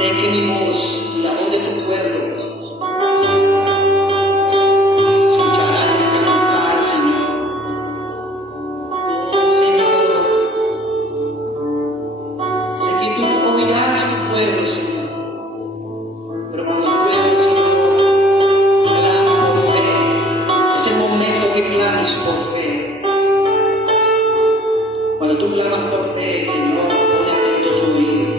Sé que mi voz y la voz de tu pueblo escucharás en el altar, Señor. Oh, Señor, sé que tú oirás tu pueblo, Señor. Pero cuando tu pueblo, Señor, clama por fe, es el momento que clames por fe. Cuando tú clamas por fe, Señor, pone atento su oído.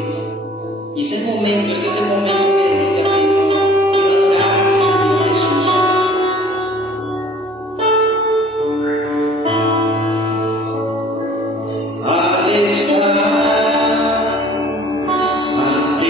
Y es el momento, este es el momento que diga, Señor, quiero adorar, Señor Jesús. Al estar ante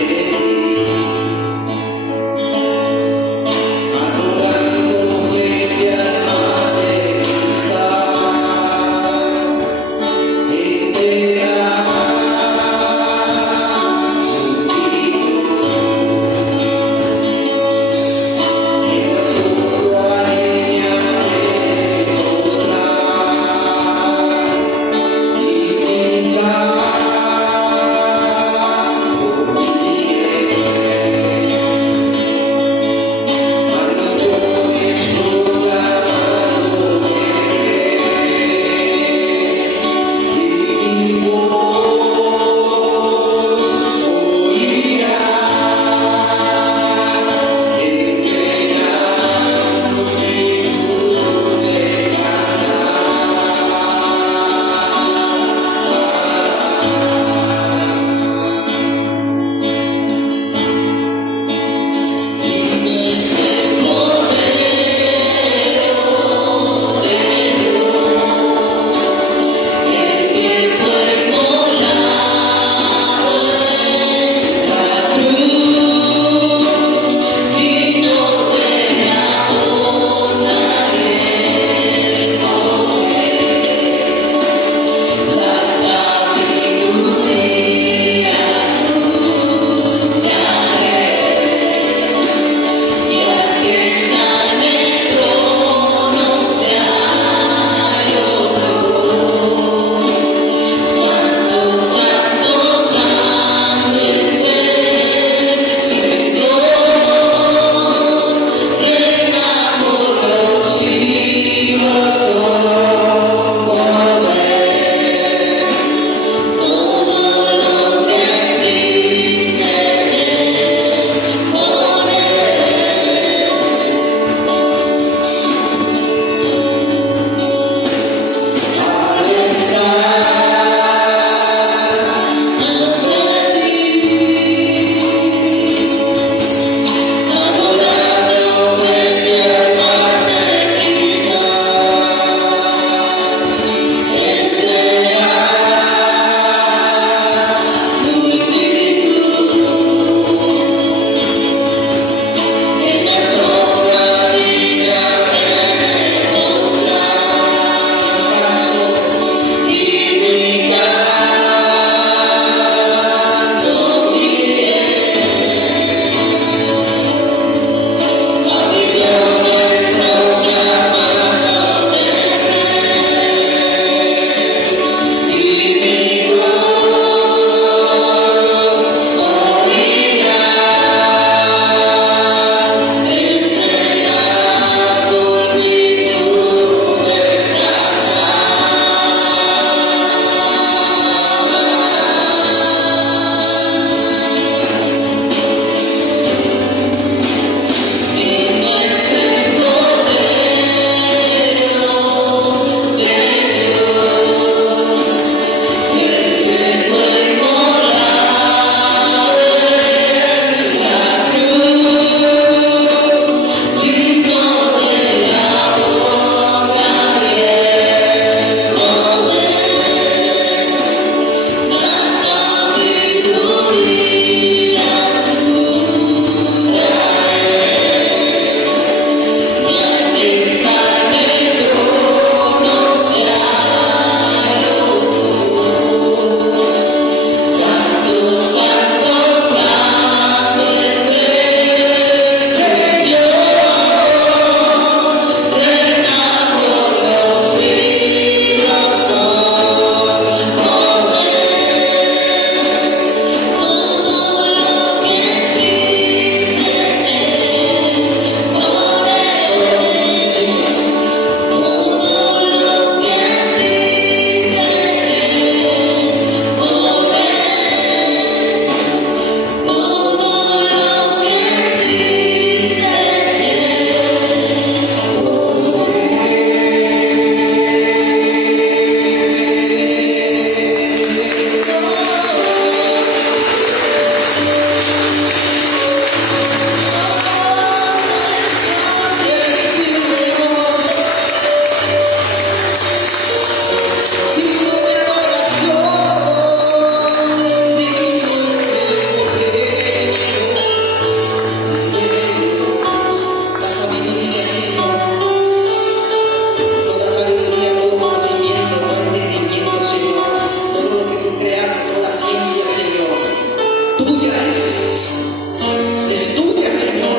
Estudia, Señor.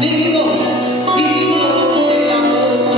Digno, digno de amor.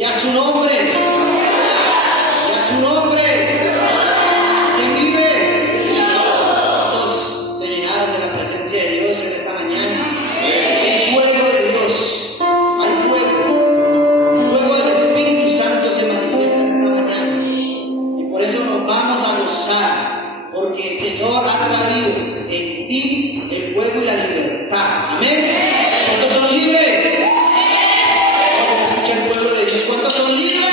Y a su nombre, ¿quién vive? Todos se llenaron de la presencia de Dios en esta mañana. El fuego de Dios, hay fuego. El fuego del Espíritu Santo se manifiesta en esta mañana. Y por eso nos vamos a gozar, porque el Señor ha traído en ti el fuego y la libertad. Amén. ¿Cuántos son libres? Escucha el pueblo de Dios. ¿Cuántos son libres?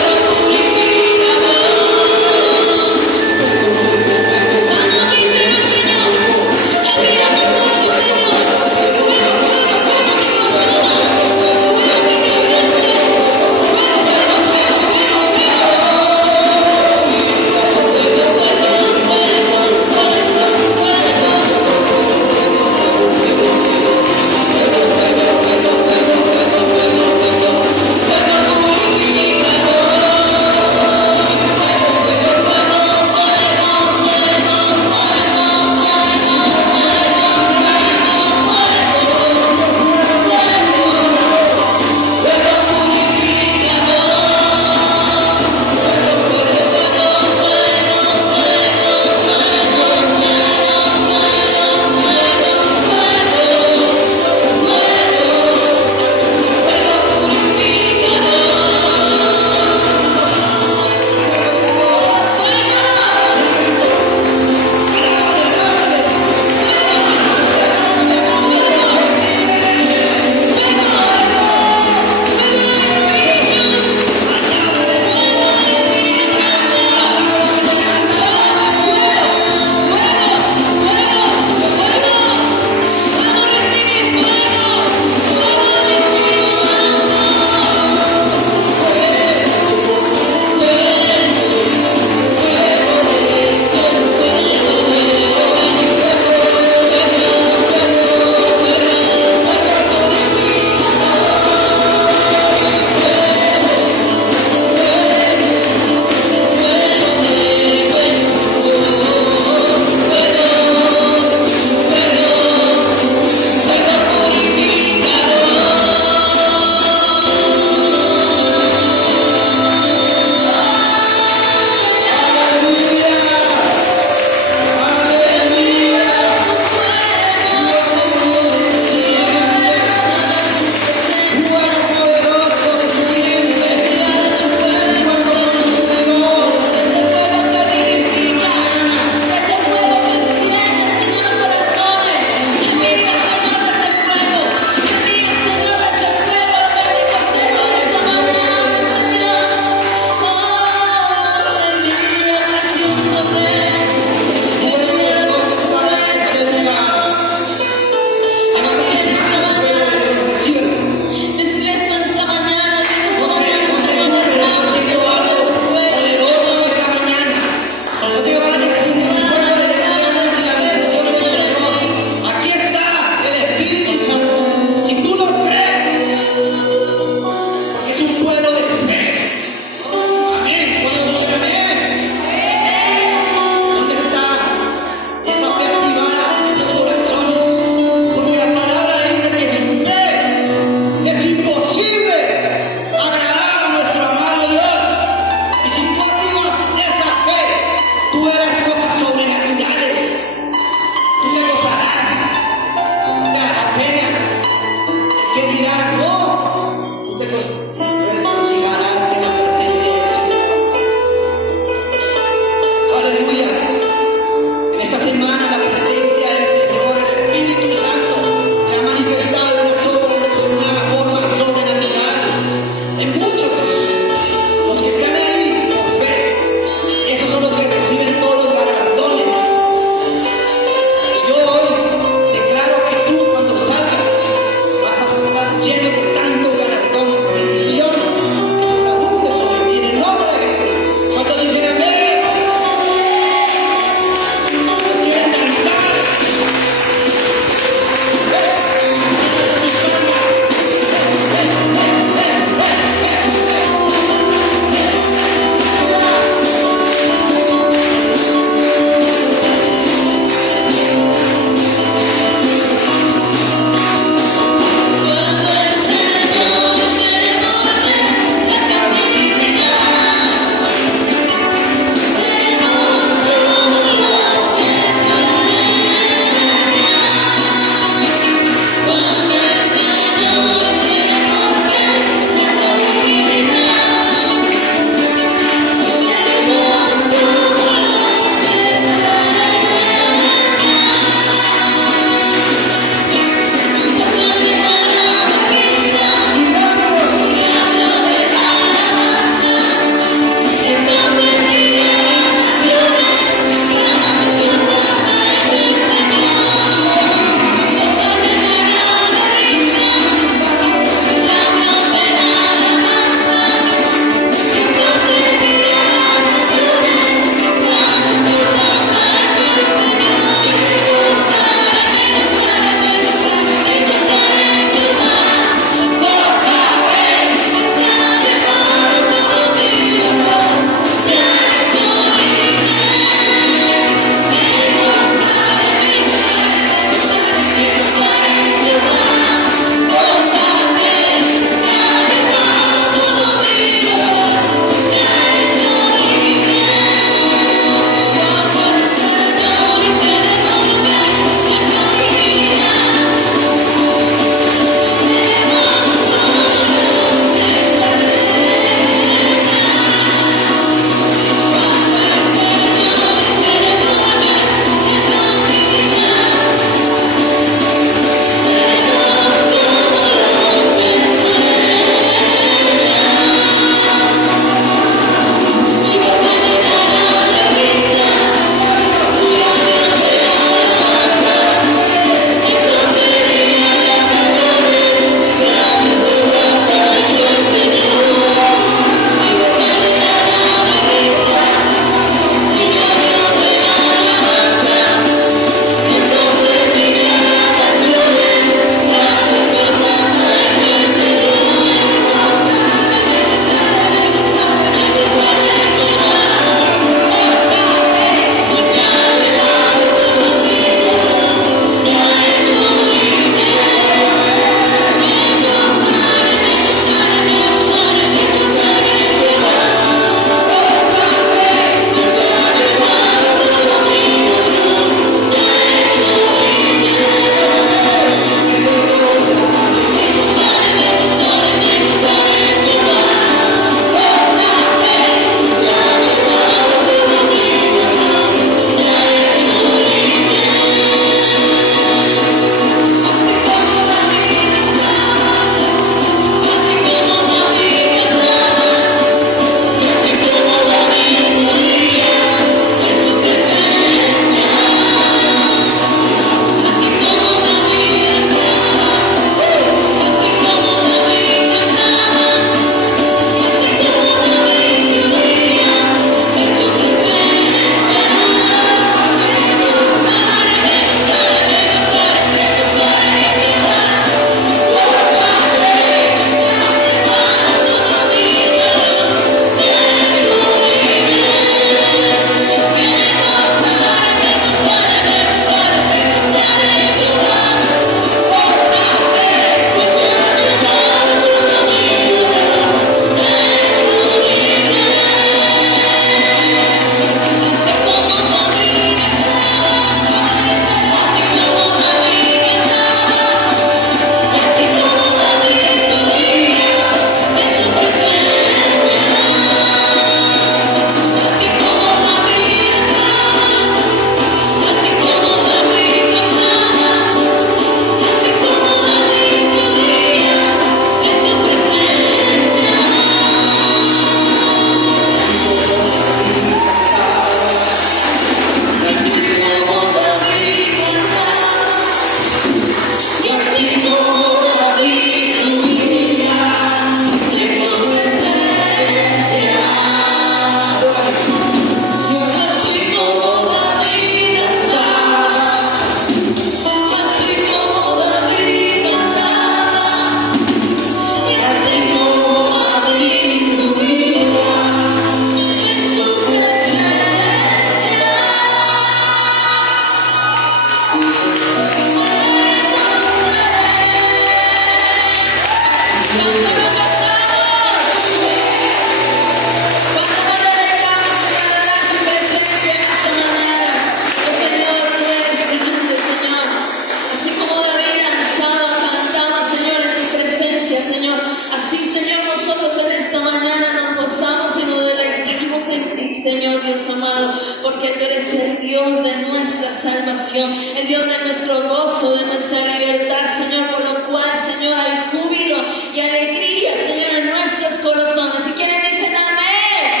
Dios de nuestra salvación, el Dios de nuestro gozo, de nuestra libertad, Señor, por lo cual, Señor, hay júbilo y alegría, Señor, en nuestros corazones. Y quienes dicen amén.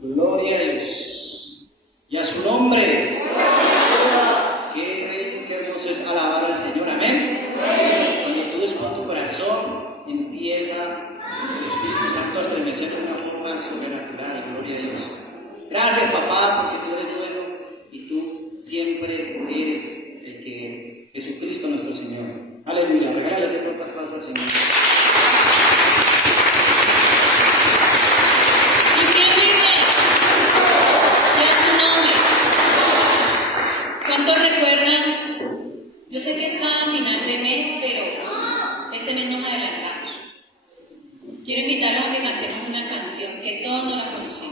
Gloria a Dios. Y a su nombre. Qué hermoso es alabar al Señor. Amén. Cuando tú des con tu corazón, empieza el Espíritu Santo a estremecer de una forma sobrenatural. Gloria a Dios. Gracias, papá, porque tú eres bueno y tú siempre eres el que es Jesucristo nuestro Señor. Aleluya. Regálale ese fuerte aplauso al Señor. ¿Y quién vive? ¿Qué es tu nombre? ¿Cuántos recuerdan? Yo sé que es cada final de mes, pero este mes nos adelantamos. Quiero invitarlos a que cantemos una canción que todos no la conocemos.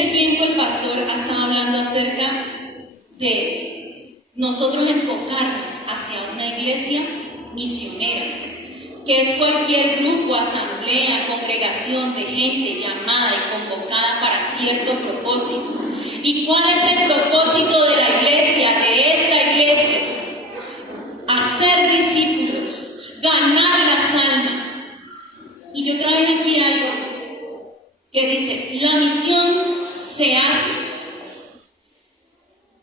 este tiempo el pastor ha estado hablando acerca de nosotros enfocarnos hacia una iglesia misionera, que es cualquier grupo, asamblea, congregación de gente llamada y convocada para cierto propósito. ¿Y cuál es el propósito de la iglesia, de esta iglesia? Hacer discípulos, ganar las almas. Y yo traigo aquí algo que dice, la misión se hace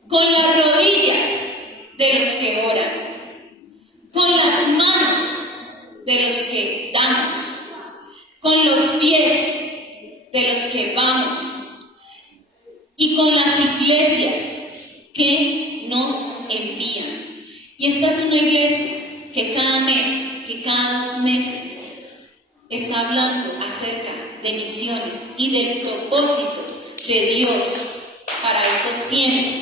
con las rodillas de los que oran, con las manos de los que damos, con los pies de los que vamos y con las iglesias que nos envían. Y esta es una iglesia que cada mes, que cada 2 meses está hablando acerca de misiones y del propósito de Dios para estos tiempos.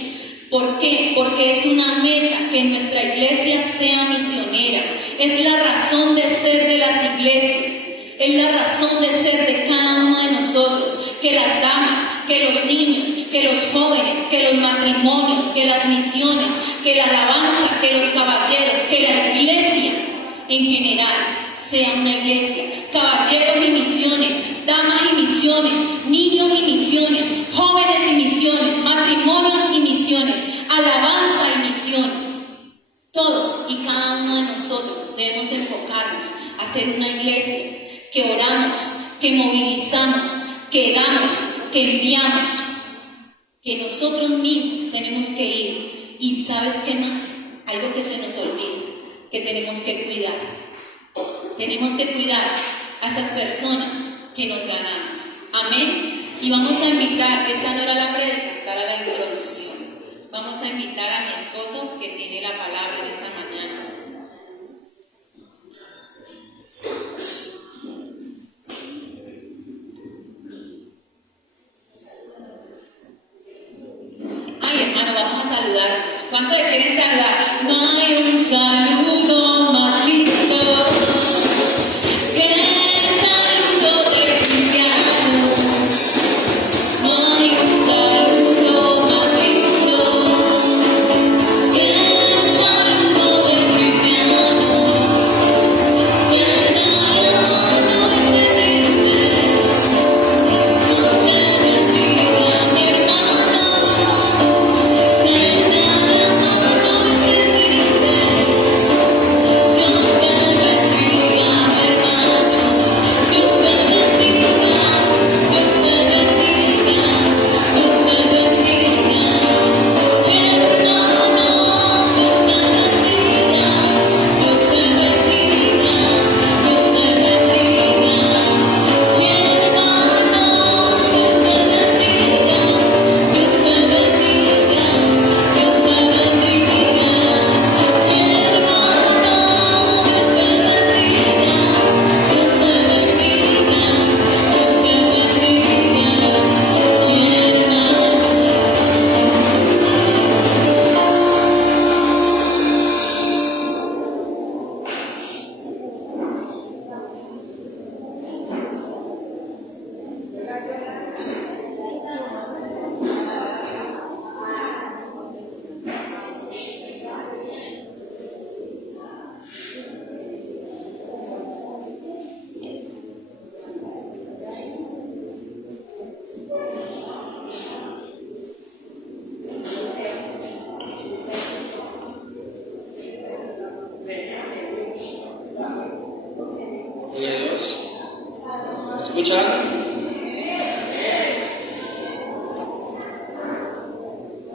¿Por qué? Porque es una meta que nuestra iglesia sea misionera. Es la razón de ser de las iglesias. Es la razón de ser de cada uno de nosotros. Que las damas, que los niños, que los jóvenes, que los matrimonios, que las misiones, que la alabanza, que los caballeros, que la iglesia en general sea una iglesia. Caballeros y misiones, damas y misiones, niños y misiones, jóvenes y misiones, matrimonios y misiones, alabanza y misiones. Todos y cada uno de nosotros debemos enfocarnos a ser una iglesia que oramos, que movilizamos, que damos, que enviamos, que nosotros mismos tenemos que ir. Y ¿sabes qué más? Algo que se nos olvida, que tenemos que cuidar. Tenemos que cuidar a esas personas que nos ganamos. Amén. Y vamos a invitar, esta no era la prédica, esta era la introducción. Vamos a invitar a mi esposo que tiene la palabra en esa mañana. Ay, hermano, vamos a saludarnos. ¿Cuántos le quieren saludar? No hay un saludo más lindo.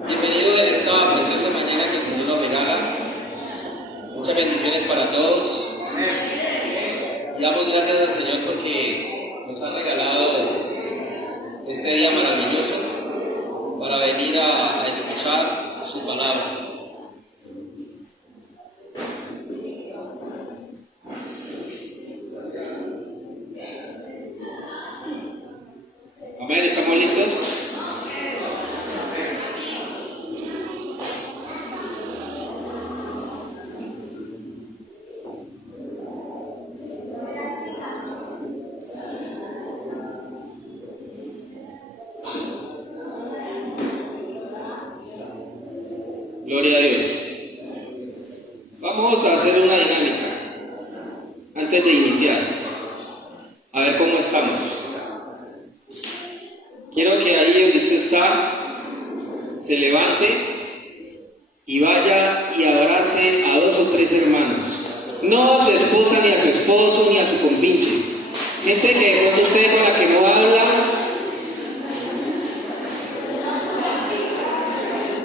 Bienvenido a esta preciosa mañana que el Señor nos regala. Muchas bendiciones para todos. Le damos gracias al Señor porque nos ha regalado este día maravilloso para venir a escuchar su palabra. Amén, ¿estamos listos? Gloria a Dios. Vamos a hacer una dinámica antes de iniciar. A ver cómo estamos. Quiero que ahí donde usted está, se levante y vaya y abrace a 2 o 3 hermanos. No a su esposa, ni a su esposo, ni a su compinche. Gente que de pronto usted con la que no habla.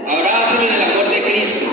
Abrácenlo en el amor de Cristo.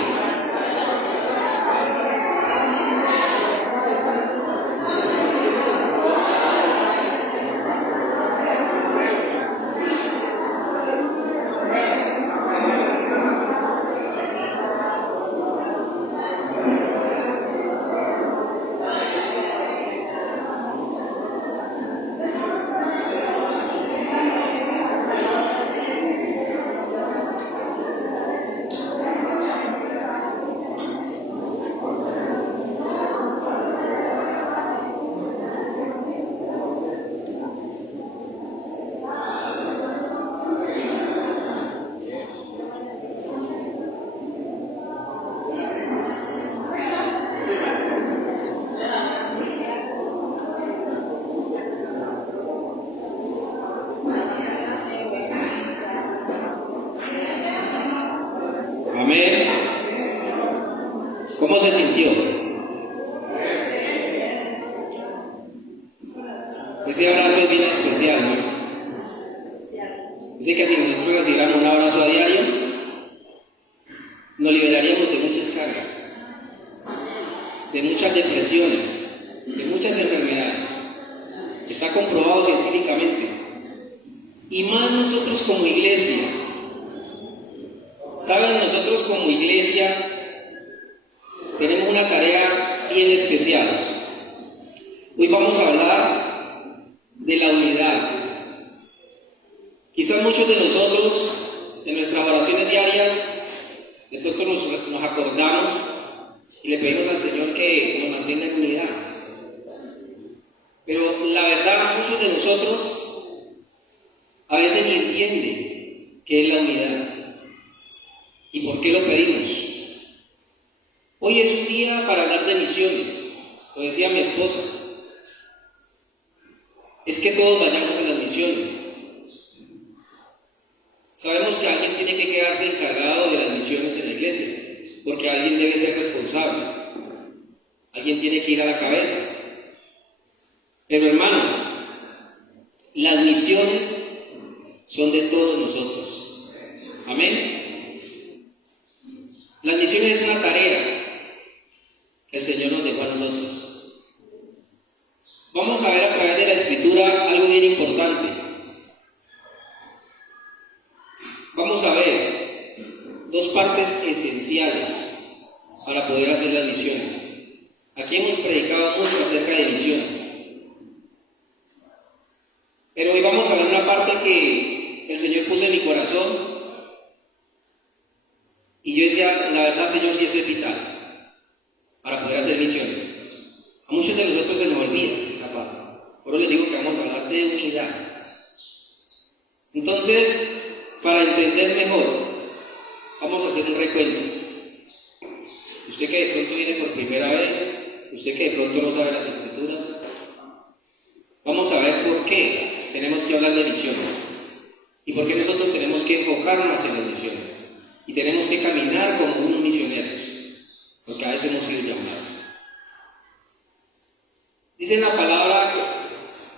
Amén. ¿Cómo se sintió? Ese abrazo es bien especial, ¿no? Dice que si nosotros recibiéramos un abrazo a diario, nos liberaríamos de muchas cargas, de muchas depresiones, de muchas enfermedades. Está comprobado científicamente. Y más nosotros como iglesia. Saben, nosotros como iglesia tenemos una tarea bien especial. Hoy vamos a hablar de la unidad. Quizás muchos de nosotros, en nuestras oraciones diarias, de pronto nos acordamos y le pedimos al Señor que nos mantenga en unidad. Pero la verdad, muchos de nosotros a veces ni entienden qué es la unidad. ¿Y por qué lo pedimos? Hoy es un día para hablar de misiones. Lo decía mi esposa. Es que todos vayamos a las misiones. Sabemos que alguien tiene que quedarse encargado de las misiones en la iglesia, porque alguien debe ser responsable. Alguien tiene que ir a la cabeza. Pero hermanos, las misiones son de todos nosotros. Amén. Las misiones es una tarea que el Señor nos dejó a nosotros. Vamos a ver a través de la Escritura algo bien importante. Vamos a ver 2 partes esenciales para poder hacer las misiones. Aquí hemos predicado mucho acerca de misiones. Pero hoy vamos a ver una parte que el Señor puso en mi corazón. Y yo decía, la verdad, Señor, sí, eso es vital para poder hacer misiones. A muchos de nosotros se nos olvida esa parte. Por eso les digo que vamos a hablar de unidad. Entonces, para entender mejor, vamos a hacer un recuento. Usted que de pronto viene por primera vez, usted que de pronto no sabe las Escrituras, vamos a ver por qué tenemos que hablar de misiones y por qué nosotros tenemos que enfocarnos en las misiones. Y tenemos que caminar como unos misioneros, porque a eso hemos sido llamados. Dice en la palabra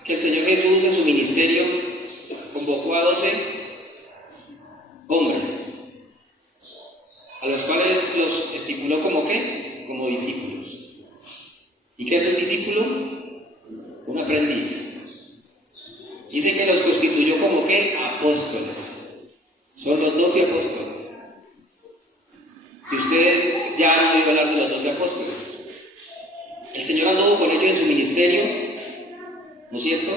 que el Señor Jesús en su ministerio convocó a 12 hombres, a los cuales los estipuló como ¿qué? Como discípulos. ¿Y qué es un discípulo? Un aprendiz. Dice que los constituyó como ¿qué? Apóstoles. Son los 12 apóstoles. Y ustedes ya han oído hablar de los 12 apóstoles. El Señor anduvo con ellos en su ministerio, ¿no es cierto?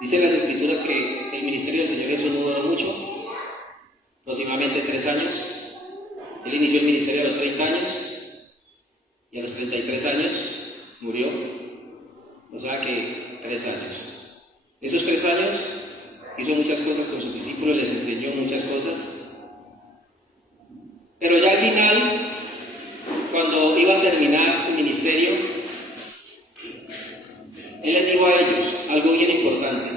Dicen las Escrituras que el ministerio del Señor Jesús no duró mucho, aproximadamente 3 años. Él inició el ministerio a los 30 años y a los 33 años murió, o sea que 3 años. Esos 3 años hizo muchas cosas con sus discípulos, les enseñó muchas cosas. Pero ya al final, cuando iba a terminar el ministerio, él les dijo a ellos algo bien importante,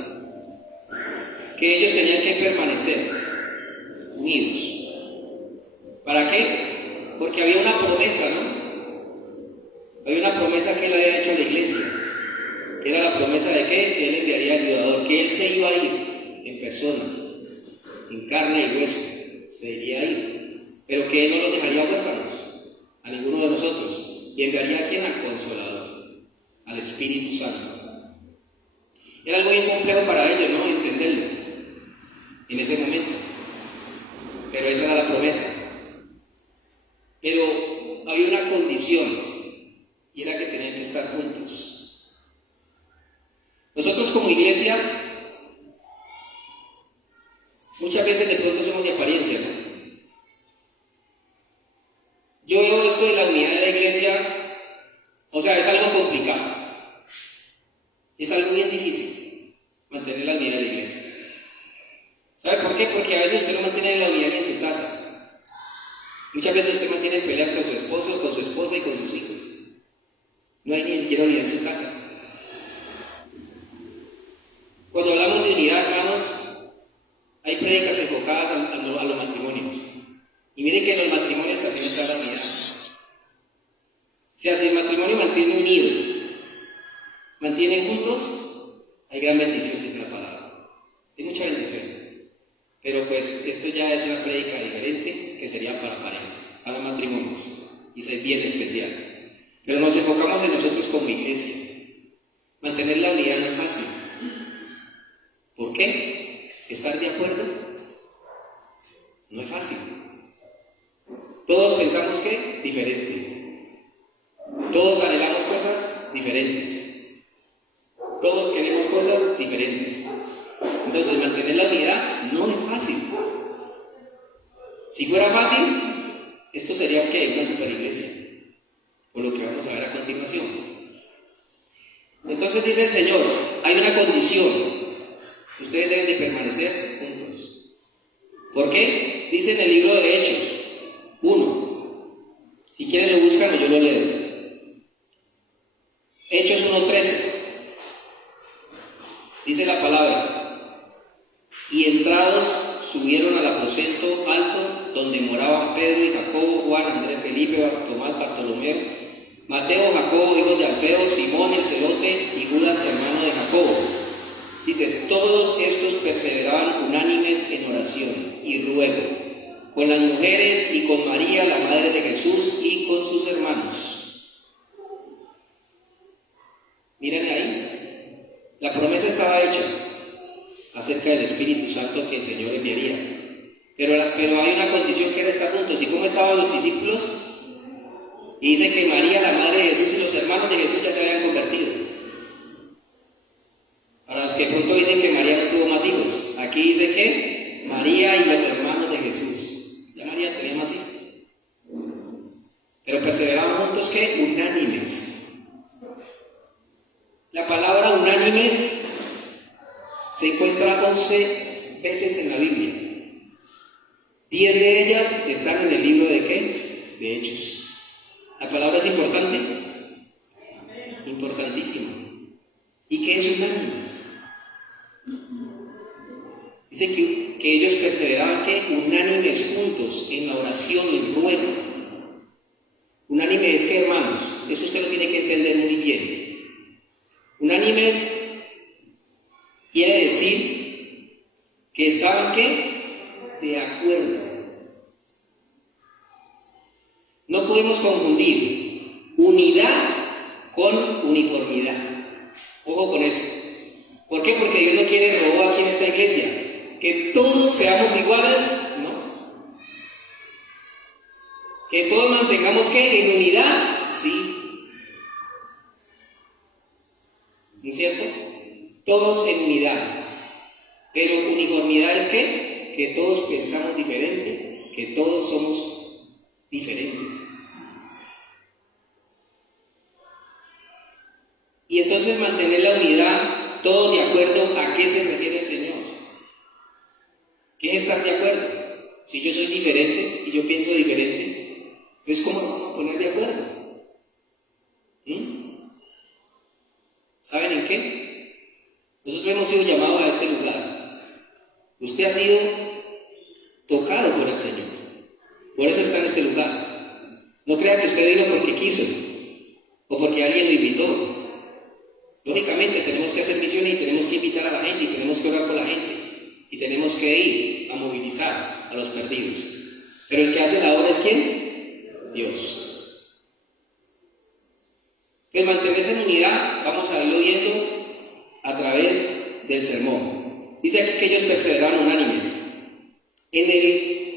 que ellos tenían que permanecer unidos. ¿Para qué? Porque había una promesa, ¿no? Había una promesa que él había hecho a la iglesia, que era la promesa de que él enviaría al ayudador, que él se iba a ir en persona, en carne y hueso, se iría a ir, pero que él no los dejaría huérfanos a ninguno de nosotros, y enviaría a quien, al Consolador, al Espíritu Santo. Era algo bien complejo para ellos, ¿no? Entenderlo en ese momento, pero esa era la promesa. Pero había una condición, y era que tenían que estar juntos. Nosotros como iglesia muchas veces de pronto somos de apariencia, ¿no? Yo veo esto de la unidad de la iglesia, o sea, es algo complicado, es algo bien difícil mantener la unidad de la iglesia. ¿Sabe por qué? Porque a veces usted no mantiene la unidad en su casa. Muchas veces usted mantiene peleas con su esposo, con su esposa y con sus hijos. No hay ni siquiera unidad en su casa. Cuando hablamos de unidad, hermanos, hay prédicas enfocadas a los matrimonios. Y miren que en los matrimonios también está la unidad. O sea, si el matrimonio mantiene unido, mantiene juntos, hay gran bendición, dice la palabra. Hay mucha bendición. Pero pues esto ya es una prédica diferente que sería para parejas, para matrimonios. Y es bien especial. Pero nos enfocamos en nosotros como iglesia. Mantener la unidad no es fácil. ¿Por qué? ¿Estar de acuerdo? No es fácil. Todos pensamos que diferente. Todos anhelamos cosas diferentes. Todos queremos cosas diferentes. Entonces, mantener la unidad no es fácil. Si fuera fácil, esto sería una super iglesia, por lo que vamos a ver a continuación. Entonces dice el Señor, hay una condición. Ustedes deben de permanecer juntos. ¿Por qué? Dice en el libro de Hechos 1. Si quieren lo buscan o yo lo leo. Hechos 1:13. Dice la palabra. Y entrados subieron al aposento alto donde moraban Pedro y Jacobo, Juan, Andrés, Felipe, Tomás, Bartolomeo, Mateo, Jacobo, hijos de Alfeo, Simón el celote y Judas, hermano de Jacobo. Dice, todos estos perseveraban unánimes en oración y ruego, con las mujeres y con María, la madre de Jesús, y con sus hermanos. Miren ahí, la promesa estaba hecha acerca del Espíritu Santo que el Señor enviaría. Pero hay una condición que era estar juntos. ¿Y cómo estaban los discípulos? Y dice que María, la madre de Jesús, y los hermanos de Jesús ya se habían convertido. Para los que pronto dicen que María no tuvo más hijos, aquí dice que María y los hermanos de Jesús. Ya María tenía más hijos. Pero perseveraban juntos, ¿qué? Unánimes. La palabra unánimes se encuentra 11 veces en la Biblia. 10 de ellas están en el libro de ¿qué? De Hechos. ¿La palabra es importante? Importantísima. ¿Y qué es unánimes? Dice que ellos perseveraban ¿qué? Unánimes juntos en la oración y el ruego. Unánime es que, hermanos, eso usted lo tiene que entender muy bien. Unánimes quiere decir que estaban ¿qué? De acuerdo. No podemos confundir unidad con uniformidad. Ojo con eso. ¿Por qué? Porque Dios no quiere robar aquí en esta iglesia. Que todos seamos iguales, ¿no? Que todos mantengamos ¿qué? En unidad, sí. ¿No es cierto? Todos en unidad. Pero uniformidad es ¿qué? Que todos pensamos diferente, que todos somos diferentes. Y entonces mantener la unidad, todos de acuerdo, ¿a qué se refiere el Señor? ¿Qué es estar de acuerdo? Si yo soy diferente y yo pienso diferente, pues ¿cómo nos vamos a poner de acuerdo? ¿Saben en qué? Nosotros hemos sido llamados a este lugar. Usted ha sido tocado por el Señor. Por eso está en este lugar. No crea que usted vino porque quiso o porque alguien lo invitó. Lógicamente tenemos que hacer misiones y tenemos que invitar a la gente y tenemos que orar por la gente y tenemos que ir a movilizar a los perdidos. Pero el que hace la obra es ¿quién? Dios. Pues mantenerse en unidad, vamos a irlo viendo a través del sermón. Dice aquí que ellos perseveraron unánimes. En el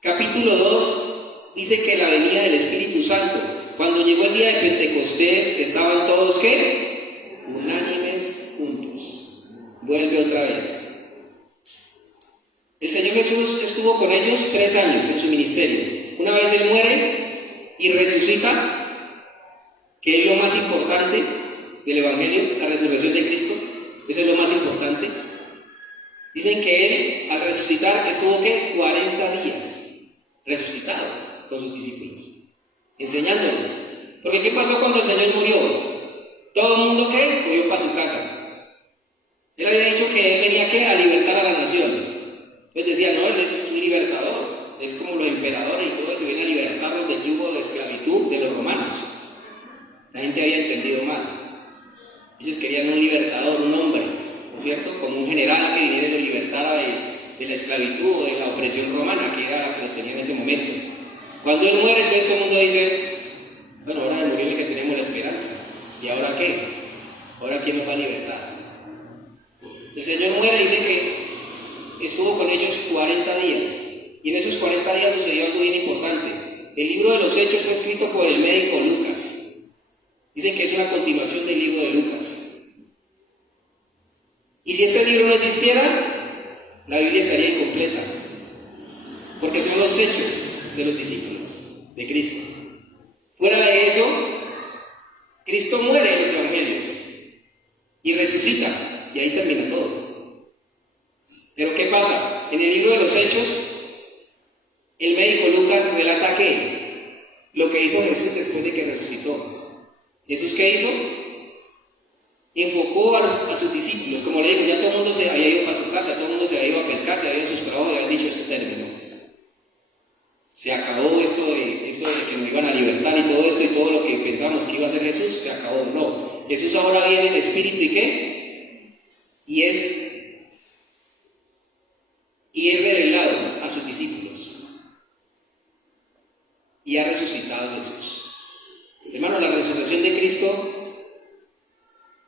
capítulo 2 dice que la venida del Espíritu Santo, cuando llegó el día de Pentecostés, estaban todos ¿qué? Unánimes juntos. Vuelve otra vez. El Señor Jesús estuvo con ellos 3 años en su ministerio. Una vez Él muere y resucita, que es lo más importante del Evangelio, la resurrección de Cristo. Eso es lo más importante. Dicen que Él, al resucitar, estuvo ¿qué? 40 días resucitado con sus discípulos, enseñándoles. Porque ¿qué pasó cuando el Señor murió? Todo el mundo ¿qué? Corrió para su casa. Él había dicho que Él venía ¿qué? A libertar a la nación. Él decía, no, Él es un libertador, es como los emperadores y todo eso, viene a libertarlos del yugo de esclavitud de los romanos. La gente había entendido mal. Ellos querían un libertador, un hombre, ¿no es cierto? Como un general que viniera y los libertara de la esclavitud o de la opresión romana, que era la que los tenía en ese momento. Cuando Él muere, entonces todo el mundo dice, bueno, ahora de morirle que tenemos la esperanza. ¿Y ahora qué? ¿Ahora quién nos va a libertar? El Señor muere y dice que estuvo con ellos 40 días. Y en esos 40 días sucedió algo bien importante. El libro de los Hechos fue escrito por el médico Lucas. Dicen que es una continuación del libro de Lucas. Y si este libro no existiera, la Biblia estaría incompleta. Porque son los hechos de los discípulos de Cristo. Fuera de eso, Cristo muere en los evangelios y resucita. Y ahí termina todo. Pero ¿qué pasa? En el libro de los Hechos, el médico Lucas relata que lo que hizo Jesús después de que resucitó. ¿Jesús qué hizo? Enfocó a sus discípulos. Como le digo, ya todo el mundo se había ido para su casa, todo el mundo se había ido a pescar, se había ido a sus trabajos y habían dicho esto terminó. Se acabó esto de que nos iban a libertar y todo lo que pensamos que iba a hacer Jesús, se acabó. No. Jesús ahora viene en espíritu y ¿qué? Y es revelado a sus discípulos. Y ha resucitado Jesús. Hermano, la resurrección de Cristo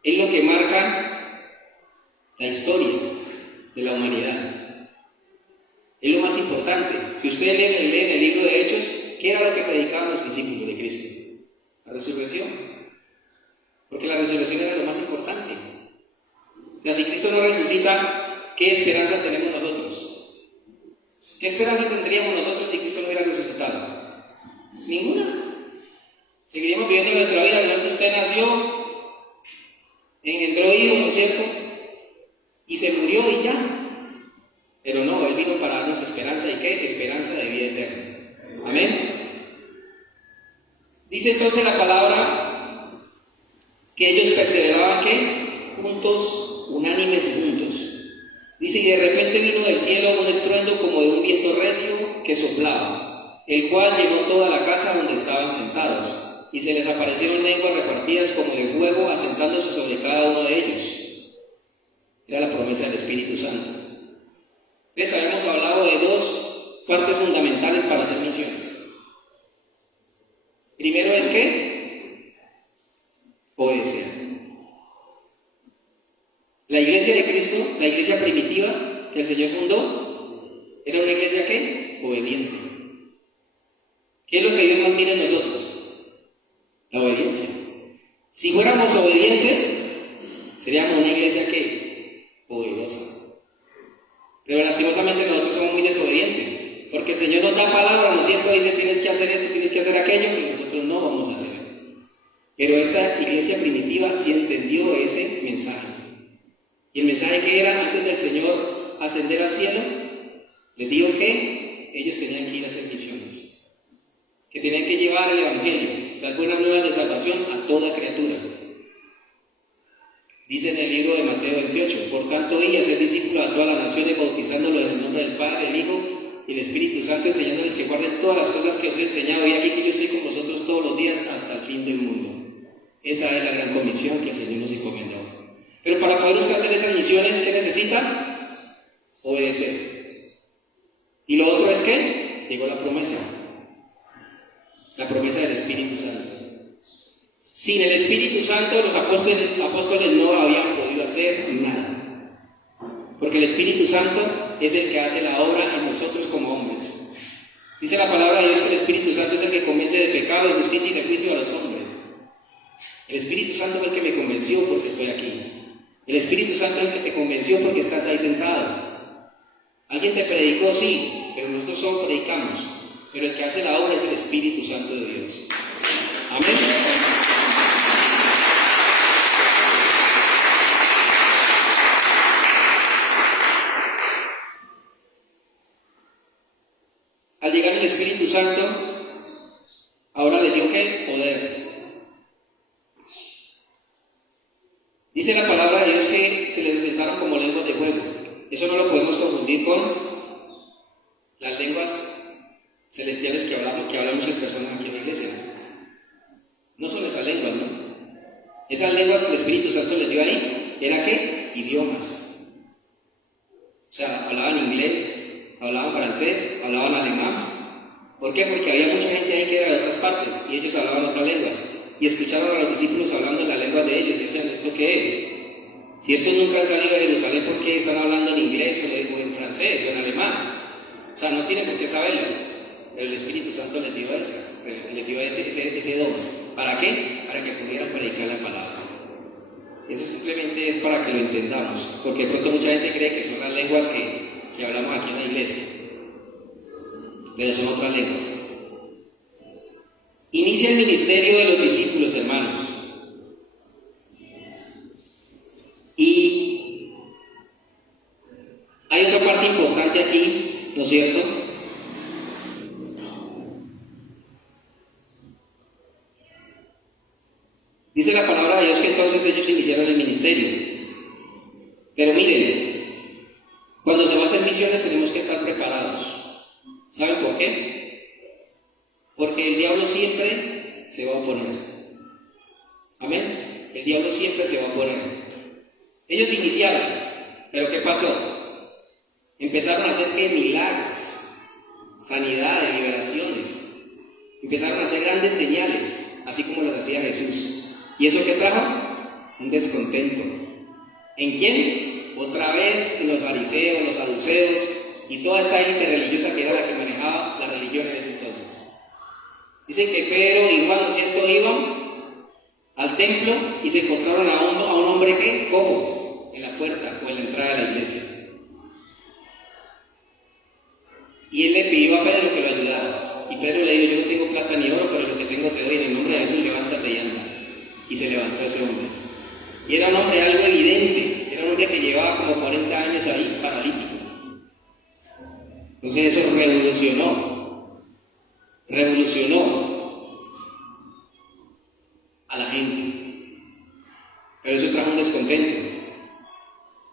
es lo que marca la historia de la humanidad. Es lo más importante. Si ustedes leen el libro de Hechos, ¿qué era lo que predicaban los discípulos de Cristo? La resurrección. Porque la resurrección era lo más importante. O sea, si Cristo no resucita, ¿qué esperanza tenemos nosotros? ¿Qué esperanza tendríamos nosotros si Cristo no hubiera resucitado? Ninguna. Seguiríamos viviendo nuestra vida. Durante usted nació, engendró hijos, ¿no es cierto? Y se murió y ya. Pero no, Él vino para darnos esperanza. ¿Y qué? Esperanza de vida eterna. Amén. Dice entonces la palabra que ellos perseveraban ¿qué? Juntos, unánimes juntos. Dice, y de repente vino del cielo un estruendo como de un viento recio que soplaba, el cual llegó toda la casa donde estaban sentados. Y se les aparecieron lenguas repartidas como de fuego, asentándose sobre cada uno de ellos. Era la promesa del Espíritu Santo. Les habíamos hablado de 2 partes fundamentales para hacer misiones. Primero es que obedecer. La iglesia de Cristo, la iglesia primitiva que el Señor fundó, era una iglesia ¿qué? Obediente. ¿Qué es lo que Dios más mira en nosotros? La obediencia. Si fuéramos obedientes, seríamos una iglesia que poderosa. Pero lastimosamente nosotros somos muy desobedientes, porque el Señor nos da palabra, nos siempre dice tienes que hacer esto, tienes que hacer aquello, y nosotros no vamos a hacer. Pero esta iglesia primitiva sí entendió ese mensaje. Y el mensaje que era antes del Señor ascender al cielo, les dijo que ellos tenían que ir a hacer misiones, que tenían que llevar el Evangelio, las buenas nuevas de salvación a toda criatura. Dice en el libro de Mateo 28, por tanto, id y haced discípulos a todas las naciones, bautizándolos en el nombre del Padre, del Hijo y del Espíritu Santo, enseñándoles que guarden todas las cosas que os he enseñado, y aquí que yo estoy con vosotros todos los días hasta el fin del mundo. Esa es la gran comisión que el Señor nos encomendó. Pero para poder usted hacer esas misiones, ¿qué necesita? Obedecer. Y lo otro es que llegó la promesa del Espíritu Santo. Sin el Espíritu Santo, los apóstoles no habían podido hacer nada. Porque el Espíritu Santo es el que hace la obra en nosotros como hombres. Dice la palabra de Dios que el Espíritu Santo es el que convence de pecado, de justicia y de juicio a los hombres. El Espíritu Santo fue el que me convenció porque estoy aquí. El Espíritu Santo es el que te convenció porque estás ahí sentado. Alguien te predicó, sí, pero nosotros solo predicamos. Pero el que hace la obra es el Espíritu Santo de Dios. Amén. Al llegar el Espíritu Santo, ahora le dio ¿qué? Poder. Dice la palabra de Dios que se les presentaron como lenguas de fuego. Eso no lo podemos confundir con las lenguas celestiales que hablan muchas personas aquí en la iglesia. No son esas lenguas, ¿no? Esas lenguas que el Espíritu Santo les dio ahí, ¿era qué? Idiomas. O sea, hablaban inglés, hablaban francés, hablaban alemán. ¿Por qué? Porque había mucha gente ahí que era de otras partes y ellos hablaban otras lenguas. Y escucharon a los discípulos hablando en la lengua de ellos y decían, ¿esto qué es? Si estos nunca han salido de Jerusalén, ¿por qué están hablando en inglés o en francés o en alemán? O sea, no tienen por qué saberlo. Pero el Espíritu Santo les dio ese don. ¿Para qué? Para que pudieran predicar la palabra. Eso simplemente es para que lo entendamos, porque de pronto mucha gente cree que son las lenguas que hablamos aquí en la iglesia, pero son otras lenguas. Inicia el ministerio de los discípulos, hermanos. Y hay otra parte importante aquí, ¿no es cierto? Dice la palabra de Dios que entonces ellos iniciaron el ministerio. Pero miren, cuando se va a hacer misiones tenemos que estar preparados. ¿Saben por qué? Porque el diablo siempre se va a oponer. ¿Amén? El diablo siempre se va a oponer. Ellos iniciaron, pero ¿qué pasó? Empezaron a hacer ¿qué? Milagros, sanidades, liberaciones. Empezaron a hacer grandes señales, así como las hacía Jesús. ¿Y eso qué trajo? Un descontento. ¿En quién? Otra vez en los fariseos, los saduceos y toda esta élite religiosa que era la que manejaba la religión en ese entonces. Dicen que Pedro y Juan, ¿no es cierto?, iban al templo y se encontraron a un hombre que cojo en la puerta o en la entrada de la iglesia. Y él le pidió a Pedro que lo ayudara. Y Pedro le dijo, yo no tengo plata ni oro, pero lo que tengo te doy, en el nombre de Jesús, levántate y anda. Y se levantó ese hombre. Y era un hombre algo evidente, era un hombre que llevaba como 40 años ahí paralítico. Entonces eso revolucionó a la gente. Pero eso trajo un descontento.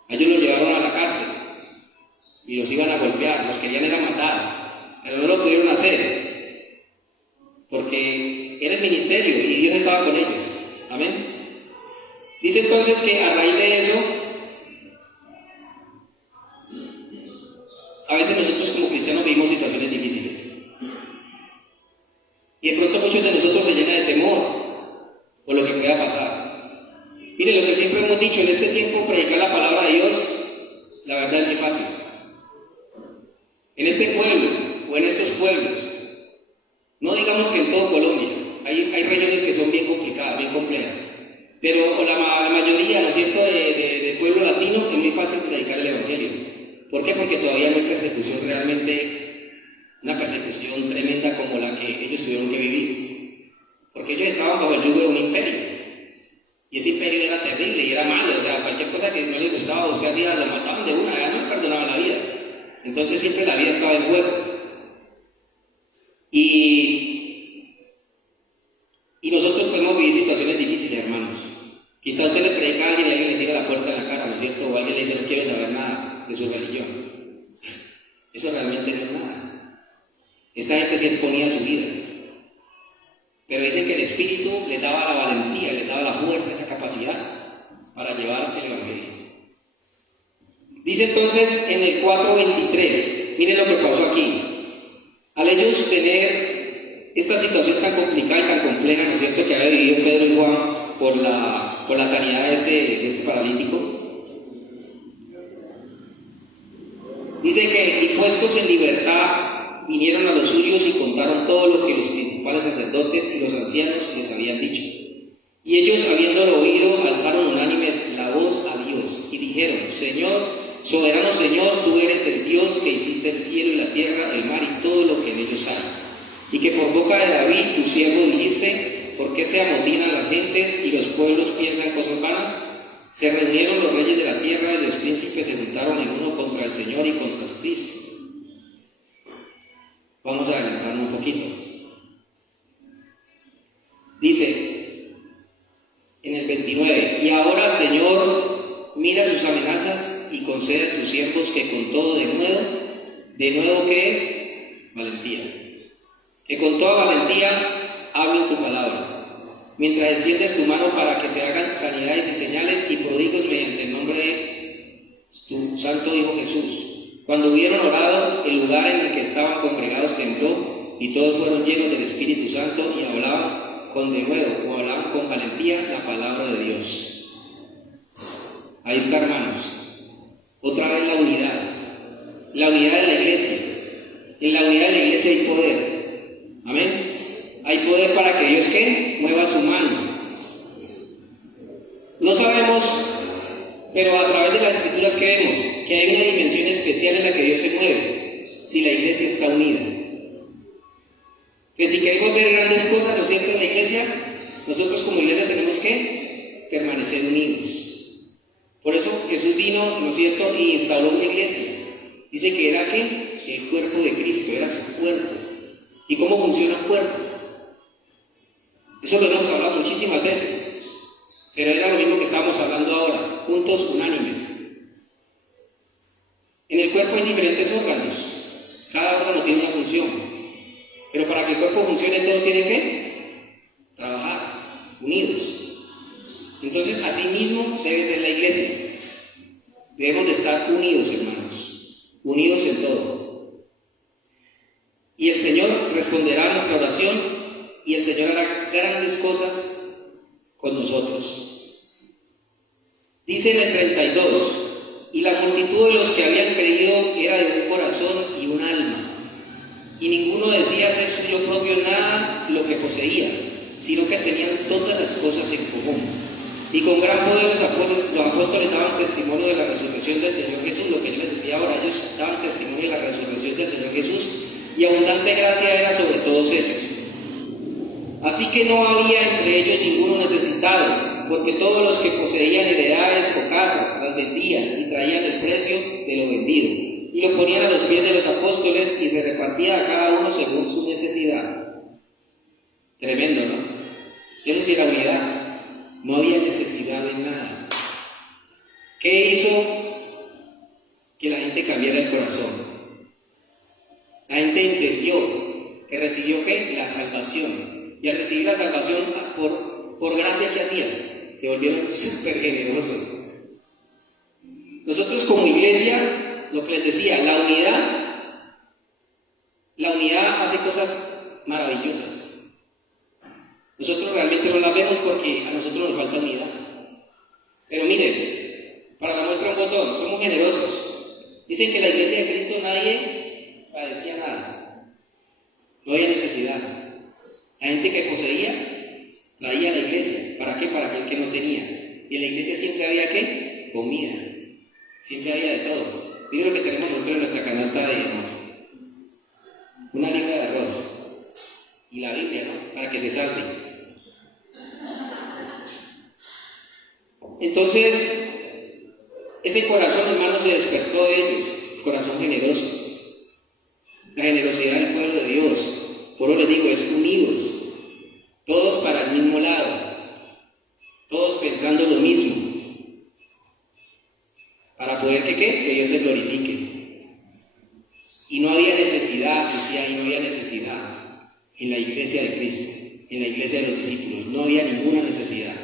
A ellos los llevaron a la cárcel y los iban a golpear, los querían era matar, pero no lo pudieron hacer porque era el ministerio y Dios estaba con ellos. Amén. Dice entonces que a raíz de eso, a veces nosotros como cristianos vivimos situaciones difíciles. Y de pronto muchos de nosotros se llenan de temor por lo que pueda pasar. Mire, lo que siempre hemos dicho, en este tiempo predicar la palabra de Dios, la verdad es muy fácil. En este pueblo o en estos pueblos, no digamos que en todo Colombia, hay regiones que son bien complicadas, bien complejas, pero la mayoría, ¿no es cierto?, de pueblo latino es muy fácil predicar el Evangelio. ¿Por qué? Porque todavía no hay persecución realmente, una persecución tremenda como la que ellos tuvieron que vivir. Porque ellos estaban bajo el yugo de un imperio. Y ese imperio era terrible y era malo. O sea, cualquier cosa que no les gustaba o se hacía, lo mataban de una, ya no perdonaban la vida. Entonces siempre la vida estaba en juego. Y nosotros podemos vivir situaciones difíciles, hermanos. Quizá usted le predica a alguien y alguien le tira la puerta en la cara, ¿no es cierto? O alguien le dice no quiere saber nada de su religión. Eso realmente no es nada. Esta gente sí exponía su vida. Pero dicen que el Espíritu les daba la valentía, les daba la fuerza, la capacidad para llevar el Evangelio. Dice entonces en el 4:23, miren lo que pasó aquí. Al ellos tener esta situación tan complicada y tan compleja, ¿no es cierto?, que había vivido Pedro y Juan por la sanidad de este paralítico, dice que puestos en libertad vinieron a los suyos y contaron todo lo que los principales sacerdotes y los ancianos les habían dicho. Y ellos, habiéndolo oído, alzaron unánimes la voz a Dios y dijeron: Señor, soberano Señor, tú eres el Dios que hiciste el cielo y la tierra, el mar y todo lo que en ellos hay. Y que por boca de David, tu siervo, dijiste: ¿por qué se amotinan las gentes y los pueblos piensan cosas vanas? Se reunieron los reyes de la tierra y los príncipes se juntaron en uno contra el Señor y contra su Cristo. Vamos a adelantarnos un poquito. Dice en el 29: y ahora, Señor, mira sus amenazas y concede a tus siervos que con todo de nuevo, ¿qué es? Valentía. Que con toda valentía hablen tu palabra, mientras extiendes tu mano para que se hagan sanidades y señales y prodigios mediante el nombre de tu santo Hijo Jesús. Cuando hubieron orado, el lugar en el que estaban congregados tembló, y todos fueron llenos del Espíritu Santo y hablaban con denuedo, o hablaban con valentía la palabra de Dios. Ahí está, hermanos. Otra vez la unidad de la iglesia. En la unidad de la iglesia hay poder. Amén. Hay poder para que Dios, ¿qué?, mueva su mano. No sabemos, pero a través de las escrituras que vemos que hay una dimensión especial en la que Dios se mueve si la iglesia está unida. Que si queremos ver grandes cosas, ¿no es cierto?, en la iglesia, nosotros como iglesia tenemos que permanecer unidos. Por eso Jesús vino, ¿no es cierto?, y instauró una iglesia. Dice que era ¿qué? El cuerpo de Cristo, era su cuerpo. ¿Y cómo funciona un cuerpo? Eso lo hemos hablado muchísimas veces, pero era lo mismo que estábamos hablando ahora, juntos, unánimes. En el cuerpo hay diferentes órganos, cada órgano tiene una función, pero para que el cuerpo funcione todos tienen que trabajar, unidos. Entonces, así mismo debe ser la iglesia. Debemos de estar unidos, hermanos, unidos en todo. Y el Señor responderá a nuestra oración, y el Señor hará grandes cosas con nosotros. Dice en el 32: y la multitud de los que habían creído era de un corazón y un alma, y ninguno decía ser suyo propio nada lo que poseía, sino que tenían todas las cosas en común. Y con gran poder los apóstoles daban testimonio de la resurrección del Señor Jesús. Lo que yo les decía ahora, ellos daban testimonio de la resurrección del Señor Jesús, y abundante gracia era sobre todos ellos. Así que no había entre ellos ninguno necesitado, porque todos los que poseían heredades o casas las vendían y traían el precio de lo vendido, y lo ponían a los pies de los apóstoles, y se repartía a cada uno según su necesidad. Tremendo, ¿no? Eso sí era unidad. No había necesidad de nada. ¿Qué hizo que la gente cambiara el corazón? La gente entendió que recibió, ¿qué?, la salvación. Y al recibir la salvación, por gracia, ¿qué hacían? Se volvieron súper generosos. Nosotros como iglesia, lo que les decía, la unidad hace cosas maravillosas. Nosotros realmente no la vemos porque a nosotros nos falta unidad. Pero miren, para la muestra un botón, somos generosos. Dicen que en la iglesia de Cristo nadie padecía nada. No había necesidad. La gente que poseía, traía a la iglesia. ¿Para qué? Para aquel que no tenía. Y en la iglesia siempre había, ¿qué? Comida. Siempre había de todo. Miren lo que tenemos nosotros en nuestra canasta de una libra de arroz. Y la Biblia, ¿no?, para que se salte. Entonces, ese corazón, hermano, se despertó de ellos, corazón generoso. La generosidad del pueblo de Dios. Por eso les digo, es unidos, todos para el mismo lado, todos pensando lo mismo, para poder que Dios se glorifique. Y no había necesidad, decía, y no había necesidad en la iglesia de Cristo, en la iglesia de los discípulos, no había ninguna necesidad.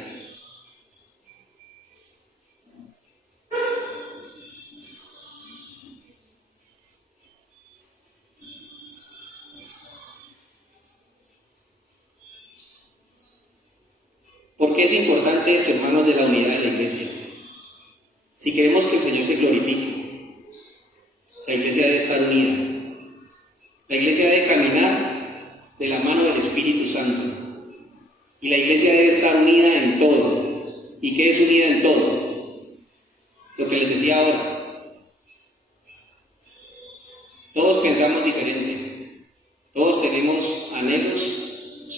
¿Por qué es importante esto, hermanos, de la unidad de la iglesia? Si queremos que el Señor se glorifique, la iglesia debe estar unida. La iglesia debe caminar de la mano del Espíritu Santo. Y la iglesia debe estar unida en todo. ¿Y qué es unida en todo? Lo que les decía ahora. Todos pensamos diferente. Todos tenemos anhelos,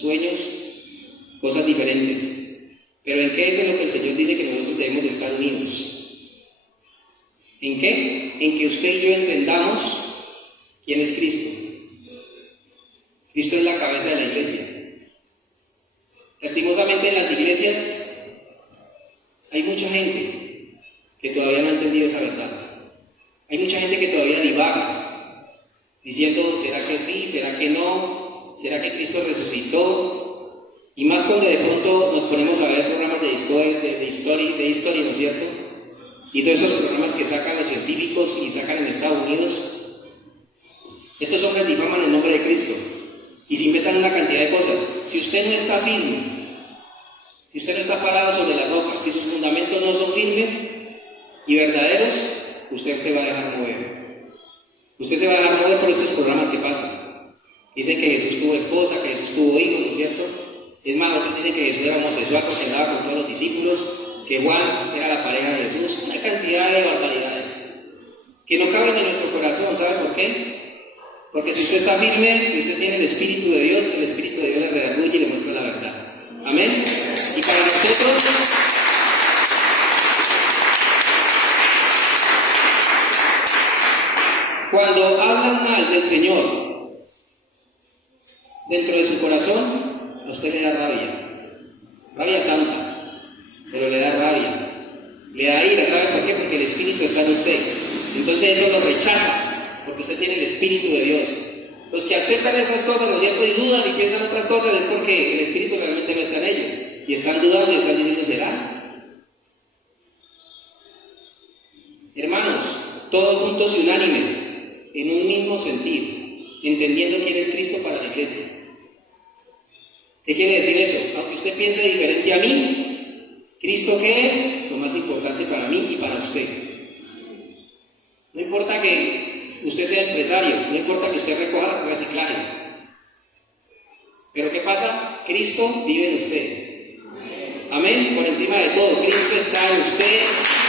sueños, cosas diferentes. Pero ¿en qué es en lo que el Señor dice que nosotros debemos de estar unidos? ¿En qué? En que usted y yo entendamos quién es Cristo. Cristo es la cabeza de la iglesia. Lastimosamente en las iglesias hay mucha gente que todavía no ha entendido esa verdad. Hay mucha gente que todavía divaga, diciendo, ¿será que sí? ¿Será que no? ¿Será que Cristo resucitó? Y más cuando de pronto nos ponemos a ver programas de historia, ¿no es cierto? Y todos esos programas que sacan los científicos y sacan en Estados Unidos. Estos hombres difaman el nombre de Cristo y se inventan una cantidad de cosas. Si usted no está firme, si usted no está parado sobre la roca, si sus fundamentos no son firmes y verdaderos, usted se va a dejar mover. Usted se va a dejar mover por estos programas que pasan. Dicen que Jesús tuvo esposa, que Jesús tuvo hijos, ¿no es cierto? Es más, otros dicen que Jesús era homosexual porque andaba con todos los discípulos, que Juan era la pareja de Jesús, una cantidad de barbaridades que no caben en nuestro corazón. ¿Sabe por qué? Porque si usted está firme y usted tiene el Espíritu de Dios, el Espíritu de Dios le redarguye y le muestra la verdad. Amén. Y para nosotros, cuando hablan mal del Señor dentro de su corazón, a usted le da rabia santa, pero le da rabia, le da ira. ¿Sabe por qué? Porque el Espíritu está en usted. Entonces eso lo rechaza, porque usted tiene el Espíritu de Dios. Los que aceptan esas cosas, ¿no es cierto?, y dudan y piensan otras cosas, es porque el Espíritu realmente no está en ellos, y están dudando y están diciendo, ¿será? Hermanos, todos juntos y unánimes, en un mismo sentido, entendiendo quién es Cristo para la iglesia. ¿Qué quiere decir eso? Aunque usted piense diferente a mí, ¿Cristo qué es? Lo más importante para mí y para usted. No importa que usted sea empresario, no importa que usted recoja reciclaje. Pero ¿qué pasa? Cristo vive en usted. Amén. Por encima de todo, Cristo está en usted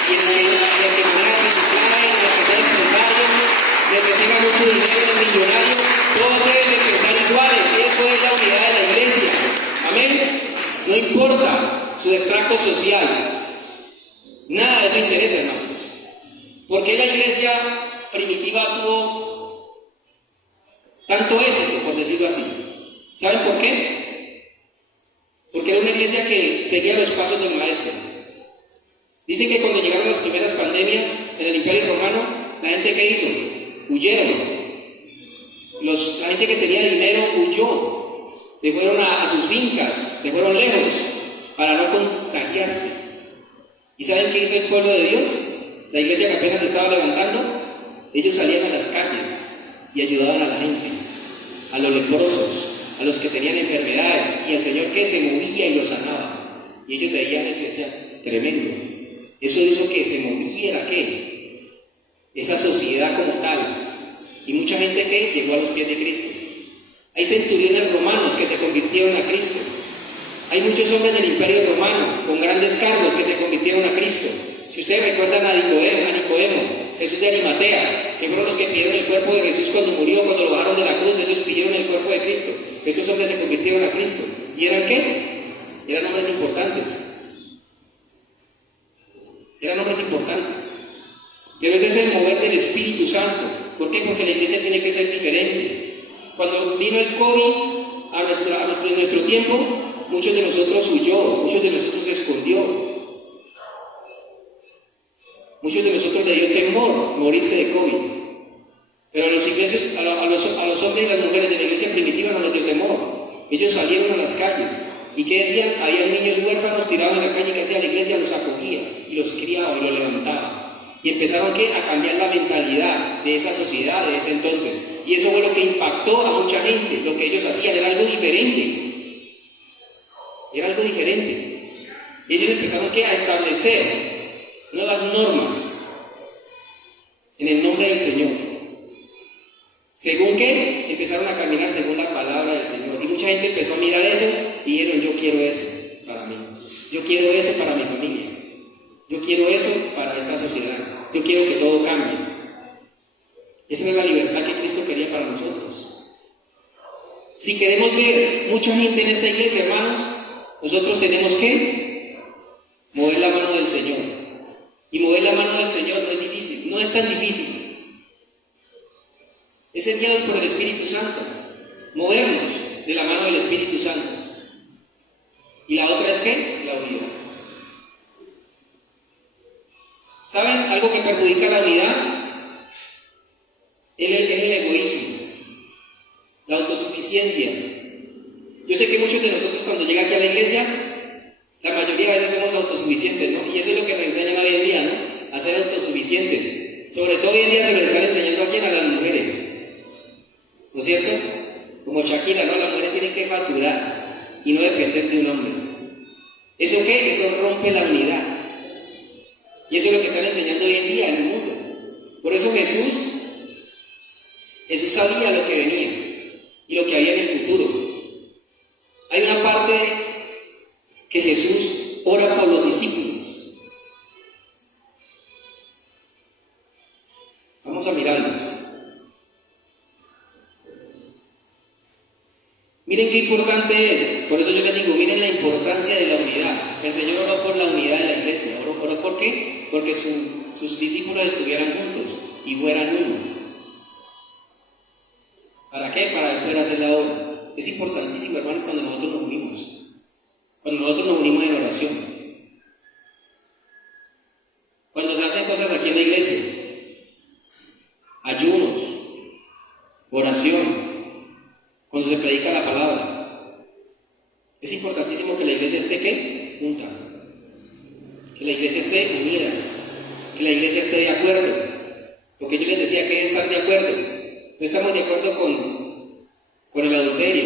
y en el que maneja reciclaje, en el que sea empresario, en el que tenga mucho dinero, en el millonario, todos deben de pensar iguales. Y eso es la unidad de la iglesia. Amén. No importa su extracto social. Nada de eso interesa, hermanos. ¿Por qué la iglesia primitiva tuvo tanto éxito, por decirlo así? ¿Saben por qué? Porque era una iglesia que seguía los pasos del maestro. Dicen que cuando llegaron las primeras pandemias en el Imperio Romano, la gente ¿qué hizo? Huyeron. La gente que tenía dinero huyó. Se fueron a sus fincas, se fueron lejos para no contagiarse. ¿Y saben qué hizo el pueblo de Dios? La iglesia que apenas se estaba levantando, ellos salían a las calles y ayudaban a la gente, a los leprosos, a los que tenían enfermedades, y el Señor que se movía y los sanaba. Y ellos veían eso y decían, tremendo. Eso hizo que se moviera, ¿qué? Esa sociedad como tal. Y mucha gente que llegó a los pies de Cristo. Hay centuriones romanos que se convirtieron a Cristo. Hay muchos hombres del Imperio Romano con grandes cargos que se convirtieron a Cristo. Si ustedes recuerdan a Nicodemo, Jesús de Arimatea, que fueron los que pidieron el cuerpo de Jesús cuando murió, cuando lo bajaron de la cruz, ellos pidieron el cuerpo de Cristo. Estos hombres se convirtieron a Cristo. ¿Y eran qué? Eran hombres importantes. Eran hombres importantes. Pero ese es el mover del Espíritu Santo. ¿Por qué? Porque la iglesia tiene que ser diferente. Cuando vino el COVID a nuestro tiempo, muchos de nosotros huyó, muchos de nosotros se escondió. Muchos de nosotros le dio temor morirse de COVID. Pero a los iglesias, a los hombres y las mujeres de la iglesia primitiva no les dio temor. Ellos salieron a las calles. ¿Y qué decían? Había niños huérfanos tirados en la calle, que hacía la iglesia, los acogía y los criaba y los levantaba. Y empezaron a cambiar la mentalidad de esa sociedad de ese entonces. Y eso fue lo que impactó a mucha gente. Lo que ellos hacían era algo diferente. Era algo diferente. Y ellos empezaron a establecer nuevas normas en el nombre del Señor. ¿Según qué? Empezaron a caminar según la palabra del Señor. Y mucha gente empezó a mirar eso y dijeron, yo quiero eso para mí. Yo quiero eso para mi familia. Yo quiero eso para esta sociedad. Yo quiero que todo cambie. Esa es la libertad que Cristo quería para nosotros. Si queremos ver mucha gente en esta iglesia, hermanos, nosotros tenemos que mover la mano del Señor. Y mover la mano del Señor no es difícil, no es tan difícil. Es enviados por el Espíritu Santo. Movernos de la mano del Espíritu Santo. Y la otra es ¿qué? La unidad. ¿Saben algo que perjudica la unidad? Es el egoísmo, la autosuficiencia. Yo sé que muchos de nosotros cuando llegan aquí a la iglesia, la mayoría de veces somos autosuficientes, ¿no? Y eso es lo que nos enseñan hoy en día, ¿no? A ser autosuficientes. Sobre todo hoy en día se lo están enseñando aquí a las mujeres. ¿No es cierto? Como Shakira, ¿no? Las mujeres tienen que facturar y no depender de un hombre. ¿Eso qué? Eso rompe la unidad. Y eso es lo que están enseñando hoy en día en el mundo. Por eso Jesús sabía lo que venía y lo que había en el futuro. Hay una parte que Jesús ora por los discípulos. Vamos a mirarlos. Miren qué importante es, por eso yo les digo, miren la importancia de la unidad. El Señor oró por la unidad de la iglesia. ¿Oró por qué? Porque sus discípulos estuvieran juntos y fueran uno. ¿Para qué? Para poder hacer la obra. Es importantísimo, hermanos, cuando nosotros nos unimos. Cuando nosotros nos unimos en oración. Cuando se hacen cosas aquí en la iglesia. Ayunos. Oración. Cuando se predica la palabra. Es importantísimo que la iglesia esté ¿qué? Junta. Que la iglesia esté unida. Que la iglesia esté de acuerdo. Porque yo les decía que es estar de acuerdo. No estamos de acuerdo con el adulterio,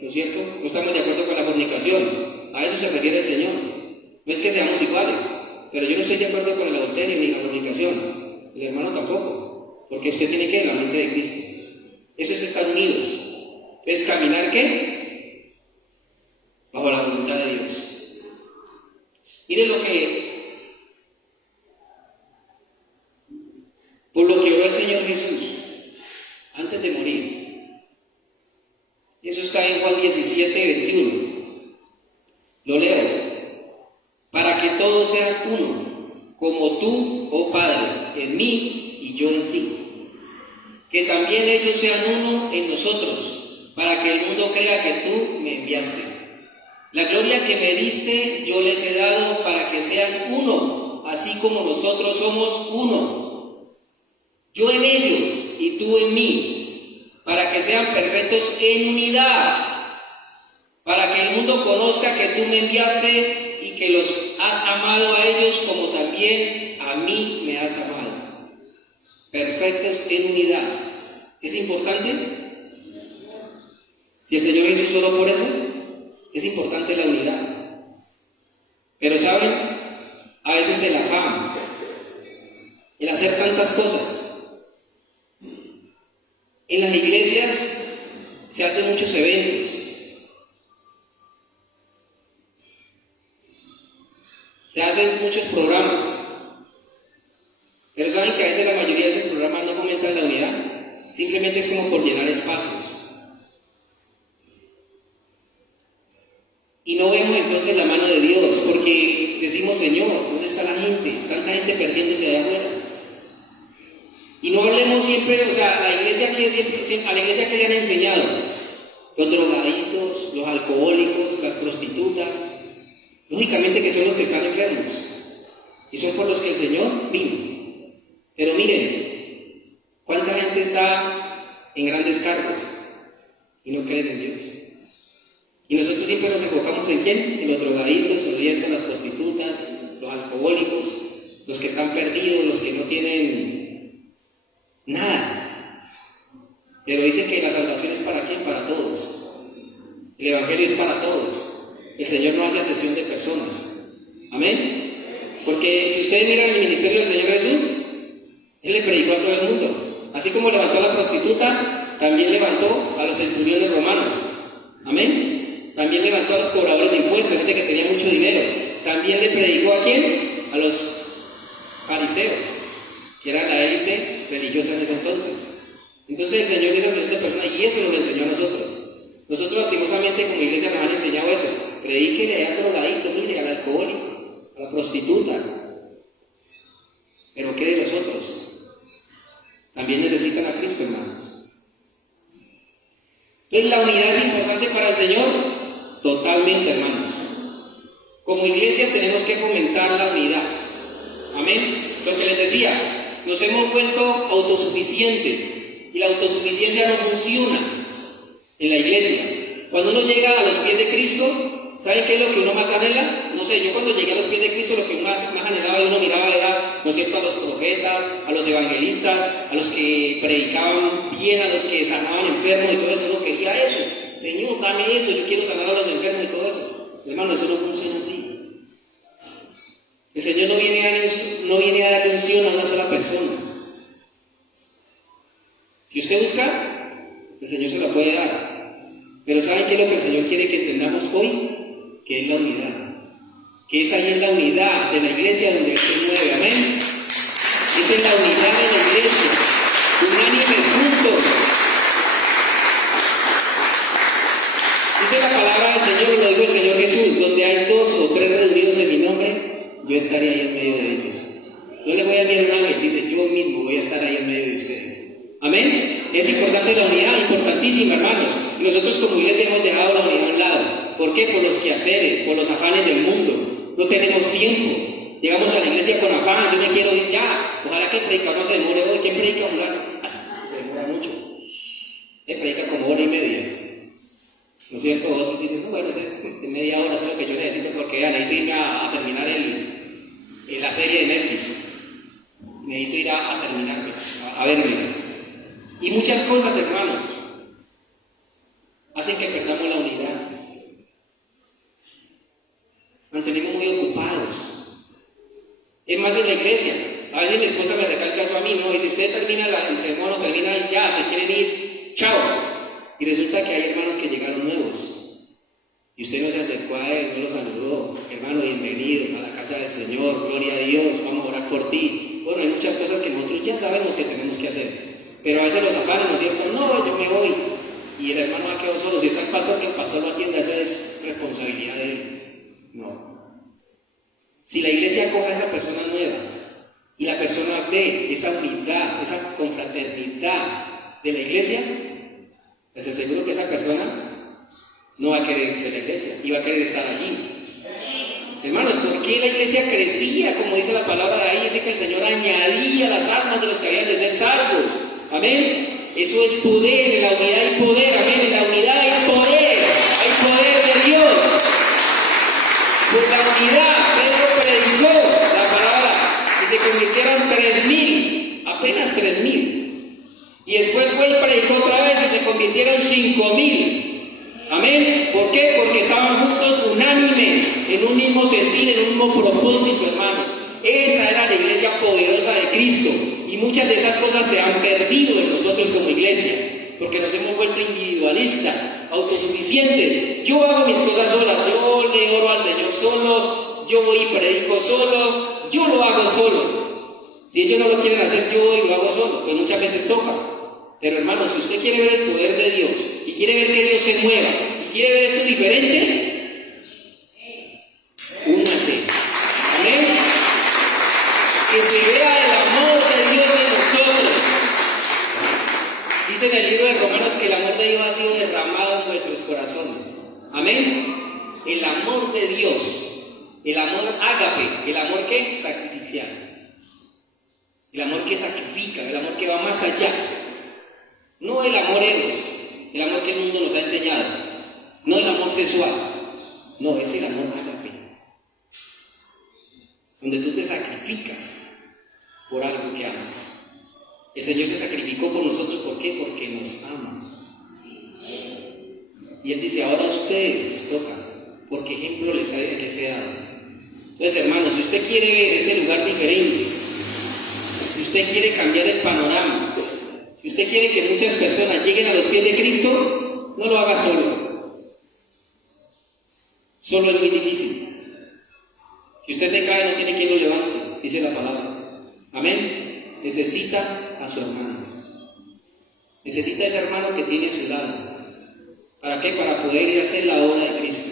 ¿no es cierto? No estamos de acuerdo con la fornicación. A eso se refiere el Señor. No es que seamos iguales, pero yo no estoy de acuerdo con el adulterio ni la fornicación. El hermano tampoco, porque usted tiene que ir en la mente de Cristo. Eso es estar unidos. Es caminar ¿qué? Bajo la voluntad de Dios. Miren por lo que oró el Señor Jesús antes de morir. Y eso está en Juan 17:21. Lo leo. Para que todos sean uno, como tú, oh Padre, en mí y yo en ti. Que también ellos sean uno en nosotros, para que el mundo crea que tú me enviaste. La gloria que me diste yo les he dado para que sean uno, así como nosotros somos uno. Yo en ellos y tú en mí, para que sean perfectos en unidad, para que el mundo conozca que tú me enviaste y que los has amado a ellos como también a mí me has amado. Perfectos en unidad. ¿Es importante? Si el Señor Jesús oró por eso, es importante la unidad. Pero ¿saben? A veces el afán, el hacer tantas cosas. En las iglesias se hacen muchos eventos. Se hacen muchos programas. Pero ¿saben que a veces la mayoría de esos programas no fomentan la unidad? Simplemente es como por llenar espacios. Y no vemos entonces la mano de Dios, porque decimos, Señor, ¿dónde está la gente? Tanta gente perdiéndose allá afuera. Y no hablemos siempre, o sea, a la iglesia que le han enseñado, los drogaditos, los alcohólicos, las prostitutas, lógicamente que son los que están enfermos, y son por los que el Señor vino. Pero miren, ¿cuánta gente está en grandes cargos y no creen en Dios? Y nosotros siempre nos enfocamos en ¿quién? En los drogaditos, las prostitutas, los alcohólicos, los que están perdidos, los que no tienen nada. Pero dicen que la salvación es para ¿quién? Para todos. El evangelio es para todos. El Señor no hace acepción de personas. Amén. Porque si ustedes miran el ministerio del Señor Jesús, Él le predicó a todo el mundo. Así como levantó a la prostituta, también levantó a los centuriones romanos. Amén. También levantó a los cobradores de impuestos, gente que tenía mucho dinero. También le predicó ¿a quién? A los fariseos, que era la élite religiosa en ese entonces. Entonces el Señor hizo acepción de personas y eso nos enseñó a nosotros. Nosotros lastimosamente como iglesia nos han enseñado eso. Predíquele al drogadito, mire, al alcohólico, a la prostituta. Pero ¿qué de los otros? También necesitan a Cristo, hermanos. Entonces la unidad es importante para el Señor, totalmente, hermanos. Como iglesia tenemos que fomentar la unidad. Amén. Lo que les decía, nos hemos vuelto autosuficientes y la autosuficiencia no funciona en la iglesia. Cuando uno llega a los pies de Cristo, ¿saben qué es lo que uno más anhela? No sé, yo cuando llegué a los pies de Cristo lo que más anhelaba y uno miraba era, ¿no es cierto?, a los profetas, a los evangelistas, a los que predicaban bien, a los que sanaban enfermos y todo eso. Uno quería eso. Señor, dame eso, yo quiero sanar a los enfermos y todo eso. Hermano, eso no funciona así. El Señor no viene a dar unción a una sola persona. Si usted busca, el Señor se la puede dar. Pero ¿saben qué es lo que el Señor quiere que entendamos hoy? Que es la unidad. Que es ahí en la unidad de la iglesia donde Él se mueve. Amén. Es en la unidad de la iglesia. Unánime juntos. Dice la palabra del Señor, lo dijo el Señor Jesús, donde hay 2 o 3 reunidos en mi nombre, yo estaré ahí en medio de ellos. No le voy a enviar un ángel, dice, yo mismo voy a estar ahí en medio de ustedes. Amén. Es importante la unidad, importantísima, hermanos. Y nosotros como iglesia hemos dejado la unidad a un lado. ¿Por qué? Por los quehaceres, por los afanes del mundo. No tenemos tiempo. Llegamos a la iglesia con afán, yo me quiero ir ya. Ojalá que el predicador no se demore hoy. ¿Quién predica? Se demora mucho. Él predica como 1 hora y media. ¿No es cierto? Otros dicen, no, bueno, media hora es lo que yo necesito porque necesito ir a terminar la serie de Netflix. Necesito ir a terminarme, a verme. Y muchas cosas, hermanos, hacen que perdamos la unidad. Mantenemos muy ocupados. Es más, en la iglesia, a veces mi esposa me recalca eso a mí, ¿no? Y si usted termina el sermón o termina y ya, se quieren ir, chao. Y resulta que hay hermanos que llegaron nuevos. Y usted no se acercó a él, no lo saludó. Hermano, bienvenido a la casa del Señor, gloria a Dios, vamos a orar por ti. Bueno, hay muchas cosas que nosotros ya sabemos que tenemos que hacer. Pero a veces los afanes, ¿no es cierto? No, yo me voy. Y el hermano ha quedado solo. Si está el pastor, que el pastor lo atienda, eso es responsabilidad de él. No. Si la iglesia acoge a esa persona nueva y la persona ve esa unidad, esa confraternidad de la iglesia, les aseguro que esa persona no va a querer irse a la iglesia y va a querer estar allí. Hermanos, ¿por qué la iglesia crecía? Como dice la palabra de ahí, dice que el Señor añadía las almas de los que habían de ser salvos. Amén. Eso es poder, en la unidad hay poder. Amén. En la unidad hay poder de Dios. Por la unidad, Pedro predicó la palabra y se convirtieron 3,000, apenas 3,000. Y después fue y predicó otra vez y se convirtieron 5,000. Amén. ¿Por qué? Porque estaban juntos unánimes, en un mismo sentir, en un mismo propósito, hermanos. Esa era la iglesia poderosa de Cristo. Y muchas de esas cosas se han perdido en nosotros como iglesia, porque nos hemos vuelto individualistas, autosuficientes. Yo hago mis cosas solas, yo le oro al Señor solo, yo voy y predico solo, yo lo hago solo. Si ellos no lo quieren hacer, yo voy y lo hago solo, pues muchas veces toca. Pero hermanos, si usted quiere ver el poder de Dios, y quiere ver que Dios se mueva, y quiere ver esto diferente, únase. Amén. Que se vea el amor de Dios en nosotros. Amén. El amor de Dios, el amor ágape, el amor que sacrificial, el amor que sacrifica, el amor que va más allá. No el amor eros, el amor que el mundo nos ha enseñado, no el amor sexual, no, es el amor ágape, donde tú te sacrificas por algo que amas. El Señor se sacrificó por nosotros, ¿por qué? Porque nos ama. Y Él dice, ahora a ustedes les toca, porque ejemplo les ha de que sea dado. Entonces, hermanos, si usted quiere ver este lugar diferente, si usted quiere cambiar el panorama, si usted quiere que muchas personas lleguen a los pies de Cristo, no lo haga solo. Solo es muy difícil. Si usted se cae, no tiene quien lo levante, dice la palabra. Amén. Necesita a su hermano. Necesita a ese hermano que tiene a su lado. ¿Para qué? Para poder ir a hacer la obra de Cristo.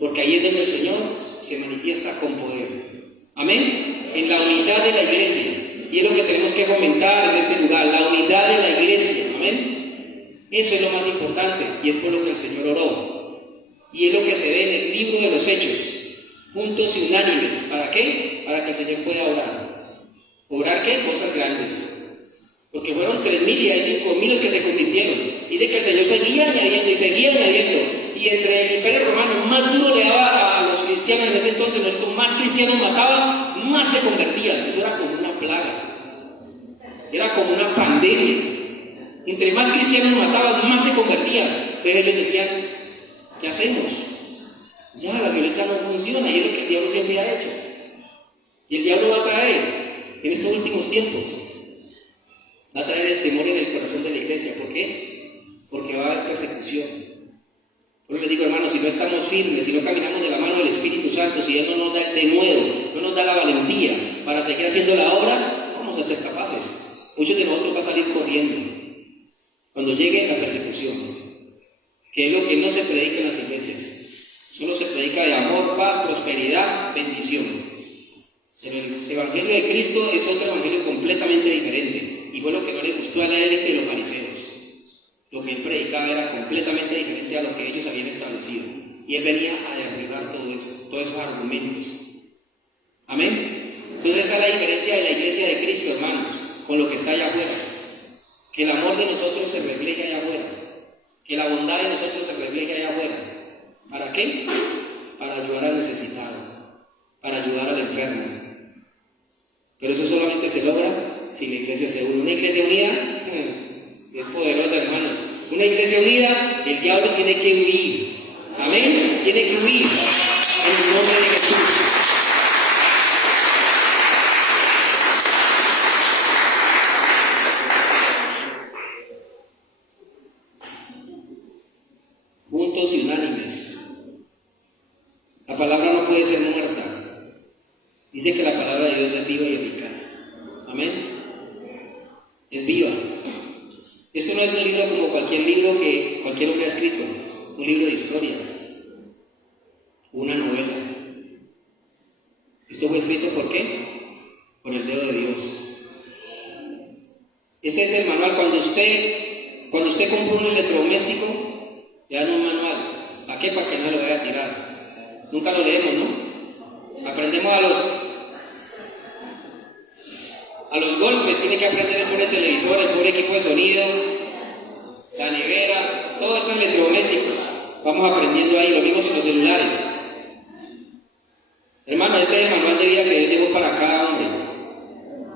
Porque ahí es donde el Señor se manifiesta con poder. Amén. En la unidad de la iglesia. Y es lo que tenemos que fomentar en este lugar, la unidad de la iglesia. Amén. Eso es lo más importante y es por lo que el Señor oró. Y es lo que se ve en el libro de los Hechos. Juntos y unánimes. ¿Para qué? Para que el Señor pueda orar. ¿Orar qué? Cosas grandes. Porque fueron 3.000 y hay 5.000 los que se convirtieron. Dice que el Señor seguía añadiendo y seguía añadiendo. Y entre el imperio romano más duro le daba a los cristianos en ese entonces, más cristianos mataba, más se convertían. Eso era como una plaga. Era como una pandemia. Entre más cristianos mataban, más se convertían. Entonces ellos decían, ¿qué hacemos? Ya la violencia no funciona y es lo que el diablo siempre ha hecho. Y el diablo va a traer en estos últimos tiempos. Va a traer el temor en el corazón de la iglesia. ¿Por qué? Porque va a haber persecución. Por eso les digo, hermanos, si no estamos firmes, si no caminamos de la mano del Espíritu Santo, si Él no nos da el denuedo, no nos da la valentía para seguir haciendo la obra, no vamos a ser capaces. Muchos de nosotros van a salir corriendo cuando llegue la persecución, que es lo que no se predica en las iglesias. Solo se predica de amor, paz, prosperidad, bendición. Pero el Evangelio de Cristo es otro evangelio completamente diferente. Y fue lo que no le gustó a la élite de los fariseos. Lo que él predicaba era completamente diferente a lo que ellos habían establecido. Y él venía a derribar todo eso, todos esos argumentos. Amén. Entonces esa es la diferencia de la iglesia de Cristo, hermanos, con lo que está allá afuera. Que el amor de nosotros se refleje allá afuera. Que la bondad de nosotros se refleje allá afuera. ¿Para qué? Para ayudar al necesitado, para ayudar al enfermo. Pero eso solamente se logra si la iglesia se une. Una iglesia unida es poderosa, hermanos. Una iglesia unida, el diablo tiene que huir. Amén. Tiene que huir en el nombre de Jesús. Juntos y unánimes. La palabra no puede ser muerta. Dice que la palabra de Dios es viva y eficaz. Amén. Es viva. Esto no es un libro como cualquier libro que cualquier hombre ha escrito. Un libro de historia. Una novela. Esto fue escrito ¿por qué? Por el dedo de Dios. Ese es el manual. Cuando usted compra un electrodoméstico, le dan un manual. ¿Para qué? Para que no lo vaya a tirar. Nunca lo leemos, ¿no? Aprendemos a los golpes, tiene que aprender el pobre televisor, el pobre equipo de sonido, la nevera, todo esto electrodoméstico. Vamos aprendiendo ahí, lo mismo en los celulares. Hermano, este es el manual de vida que Dios dejó para cada hombre.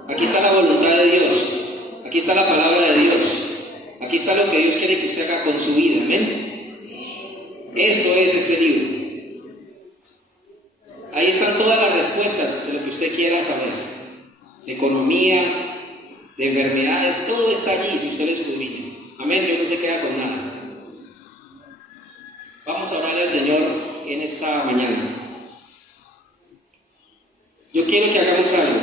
Aquí está la voluntad de Dios, aquí está la palabra de Dios, aquí está lo que Dios quiere que usted haga con su vida, amén. Esto es este libro. Ahí están todas las respuestas de lo que usted quiera saber. De economía, de enfermedades, todo está allí si usted lo escudriña. Amén, Dios no se queda con nada. Vamos a orarle al Señor en esta mañana. Yo quiero que hagamos algo.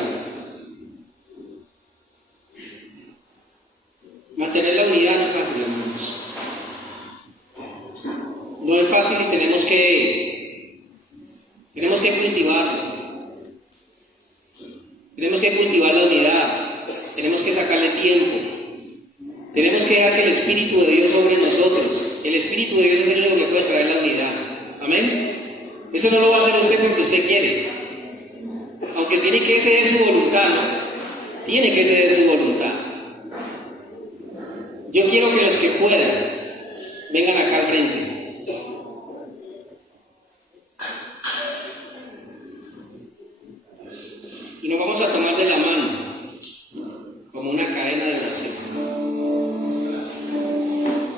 Mantener la unidad no es fácil, hermanos. No es fácil y tenemos que cultivarlo. Tenemos que cultivar la unidad, tenemos que sacarle tiempo, tenemos que dejar que el Espíritu de Dios sobre nosotros. El Espíritu de Dios es el único que puede traer la unidad. Amén. Eso no lo va a hacer usted porque usted quiere. Aunque tiene que ser de su voluntad, ¿no? Tiene que ser de su voluntad. Yo quiero que los que puedan vengan acá al frente. Y nos vamos a tomar de la mano como una cadena de oración.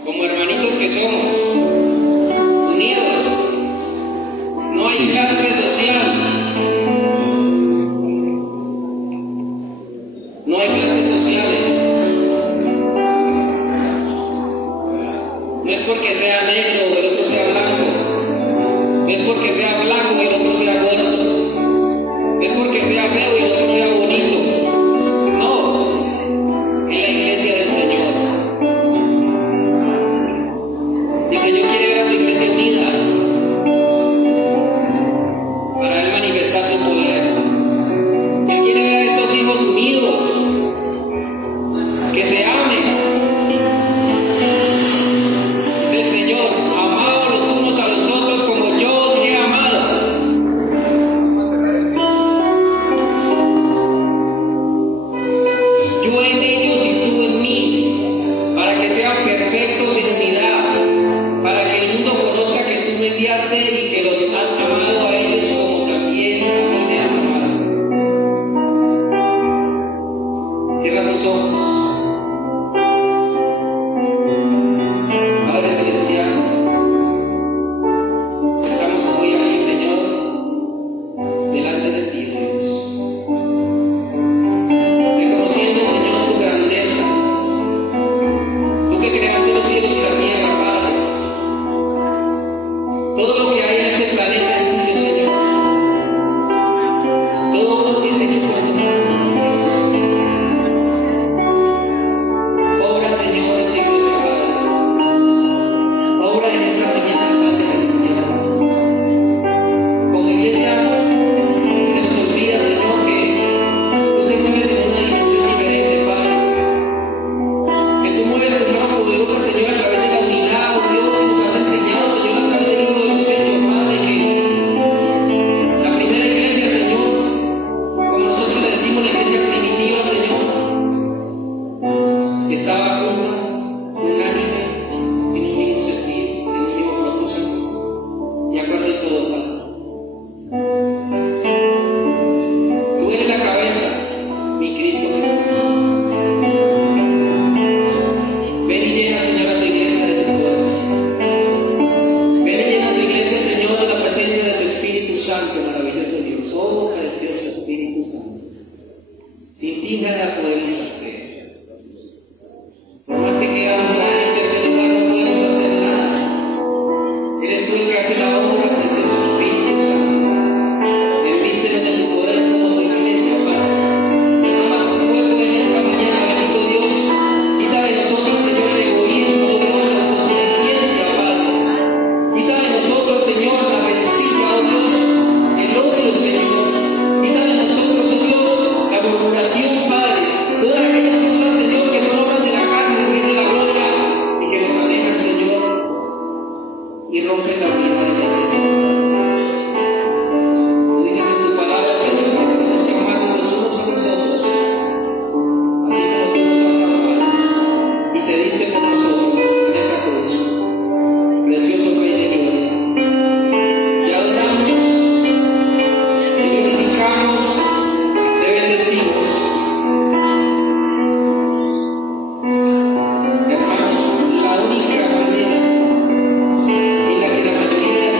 Como hermanitos que somos, unidos. No hay clase social. No hay clases sociales. No es porque sea negro o el otro sea blanco. No es porque sea blanco y el otro sea gordo. No es porque sea feo y el otro sea bonito. No. Es la iglesia del Señor. El Señor quiere ver a su iglesia unida para Él manifestar su poder. Él quiere ver a estos hijos unidos, que se amen. El Señor, amados los unos a los otros como yo os he amado. Yo en ellos y tú en mí, para que sean perfectos en unidad, para que el mundo conozca que tú me enviaste y que los has amado a ellos como también a mí me has amado. Cierra los ojos. Padre Celestial, estamos hoy aquí, Señor, delante de ti, Dios. Reconociendo, Señor, tu grandeza. Tú que creaste los cielos y la tierra, Padre. Todo lo que hay en este planeta es tuyo, Señor. Todo es hecho por tu mano. Obra, Señor, en tu iglesia, Padre. Obra en esta mañana, Padre Celestial. Como iglesia, se nos olvida, Señor, que tú te mueves en una dimensión diferente, Padre. Que tú mueves tu mano poderosa, Señor, a través de la unidad, oh Dios, y nos has enseñado, Señor, a través del libro de los Hechos, Padre, que la primera iglesia, Señor, como nosotros le decimos, la iglesia primitiva, Señor, estaba junta, unánime, en un mismo sentir, en un mismo propósito, y acuerdo en todo, Padre. Tú eres la cabeza, mi Cristo Jesús. Ven y llena, Señor, a tu iglesia de tu poder. Ven y llena a tu iglesia, Señor, de la presencia de tu Espíritu Santo, maravilloso Dios. Oh, precioso Espíritu Santo. Sin ti nada podemos hacer. Por más que queramos salir de este lugar, no podemos hacer nada. Eres tú el que hace la obra, precioso Espíritu Santo. Envístenos de tu poder como tu iglesia, Padre. Toma tu fuego en esta mañana, bendito Dios. Quita de nosotros, Señor, el egoísmo, Señor, la autosuficiencia, Padre. Quita de nosotros, Señor, la rencilla, oh Dios, el odio, Señor. Quita de nosotros, oh Dios, la murmuración, Padre. Todas aquellas cosas, Señor, que son obras de la carne, Rey de la gloria, y que nos alejan, Señor, y rompen la unidad de la iglesia. Tú dices en tu palabra, Señor, que tenemos que amarnos los unos a los otros, así como tú nos has amado, y te diste por nosotros en esa cruz. Precioso Rey de gloria. Te adoramos, te glorificamos, te bendecimos. Hermanos, la única manera en la que la mayoría de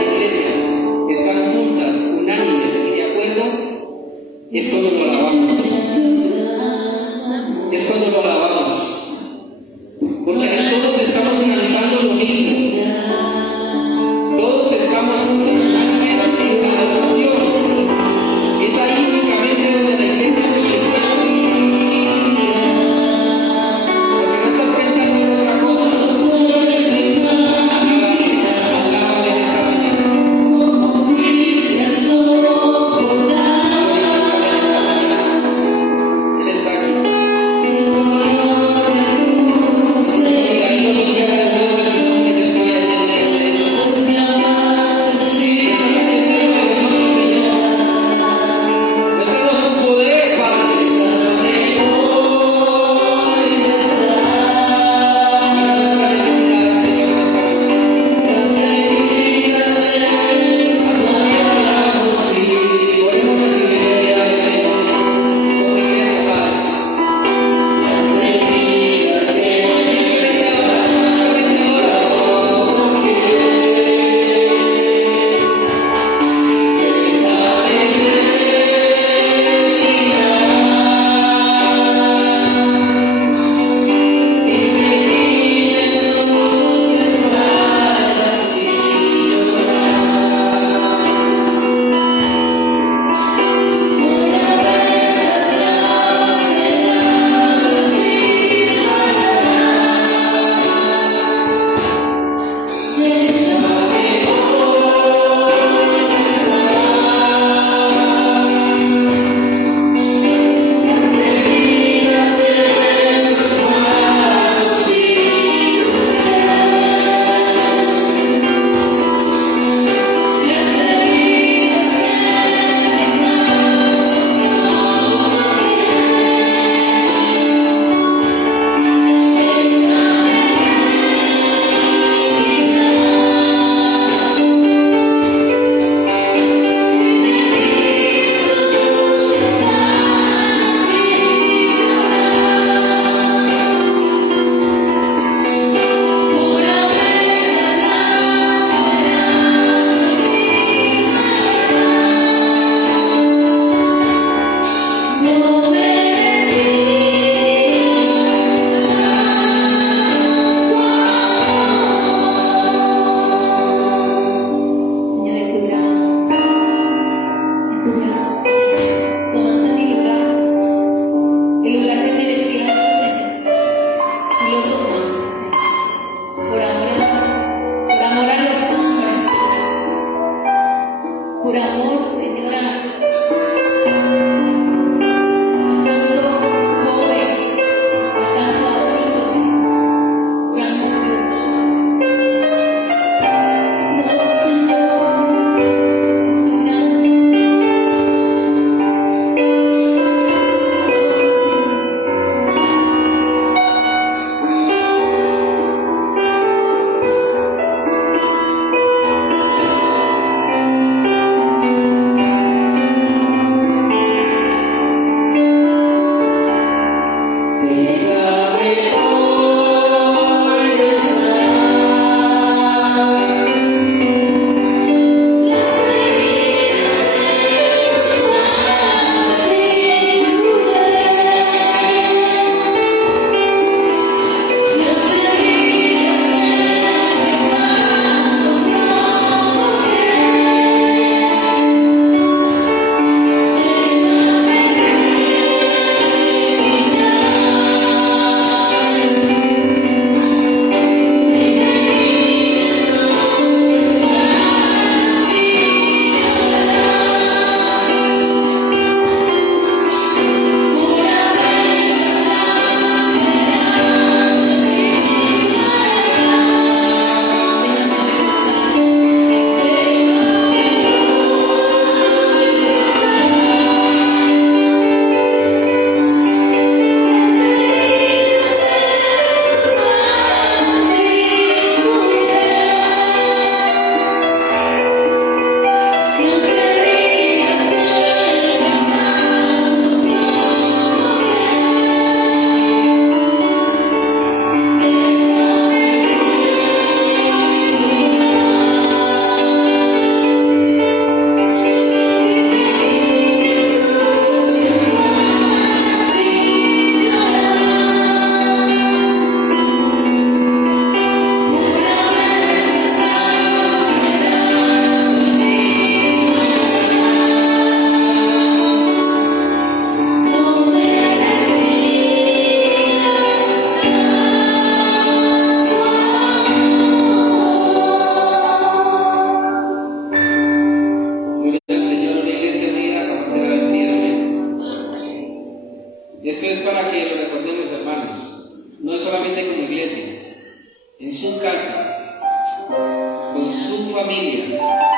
con su familia.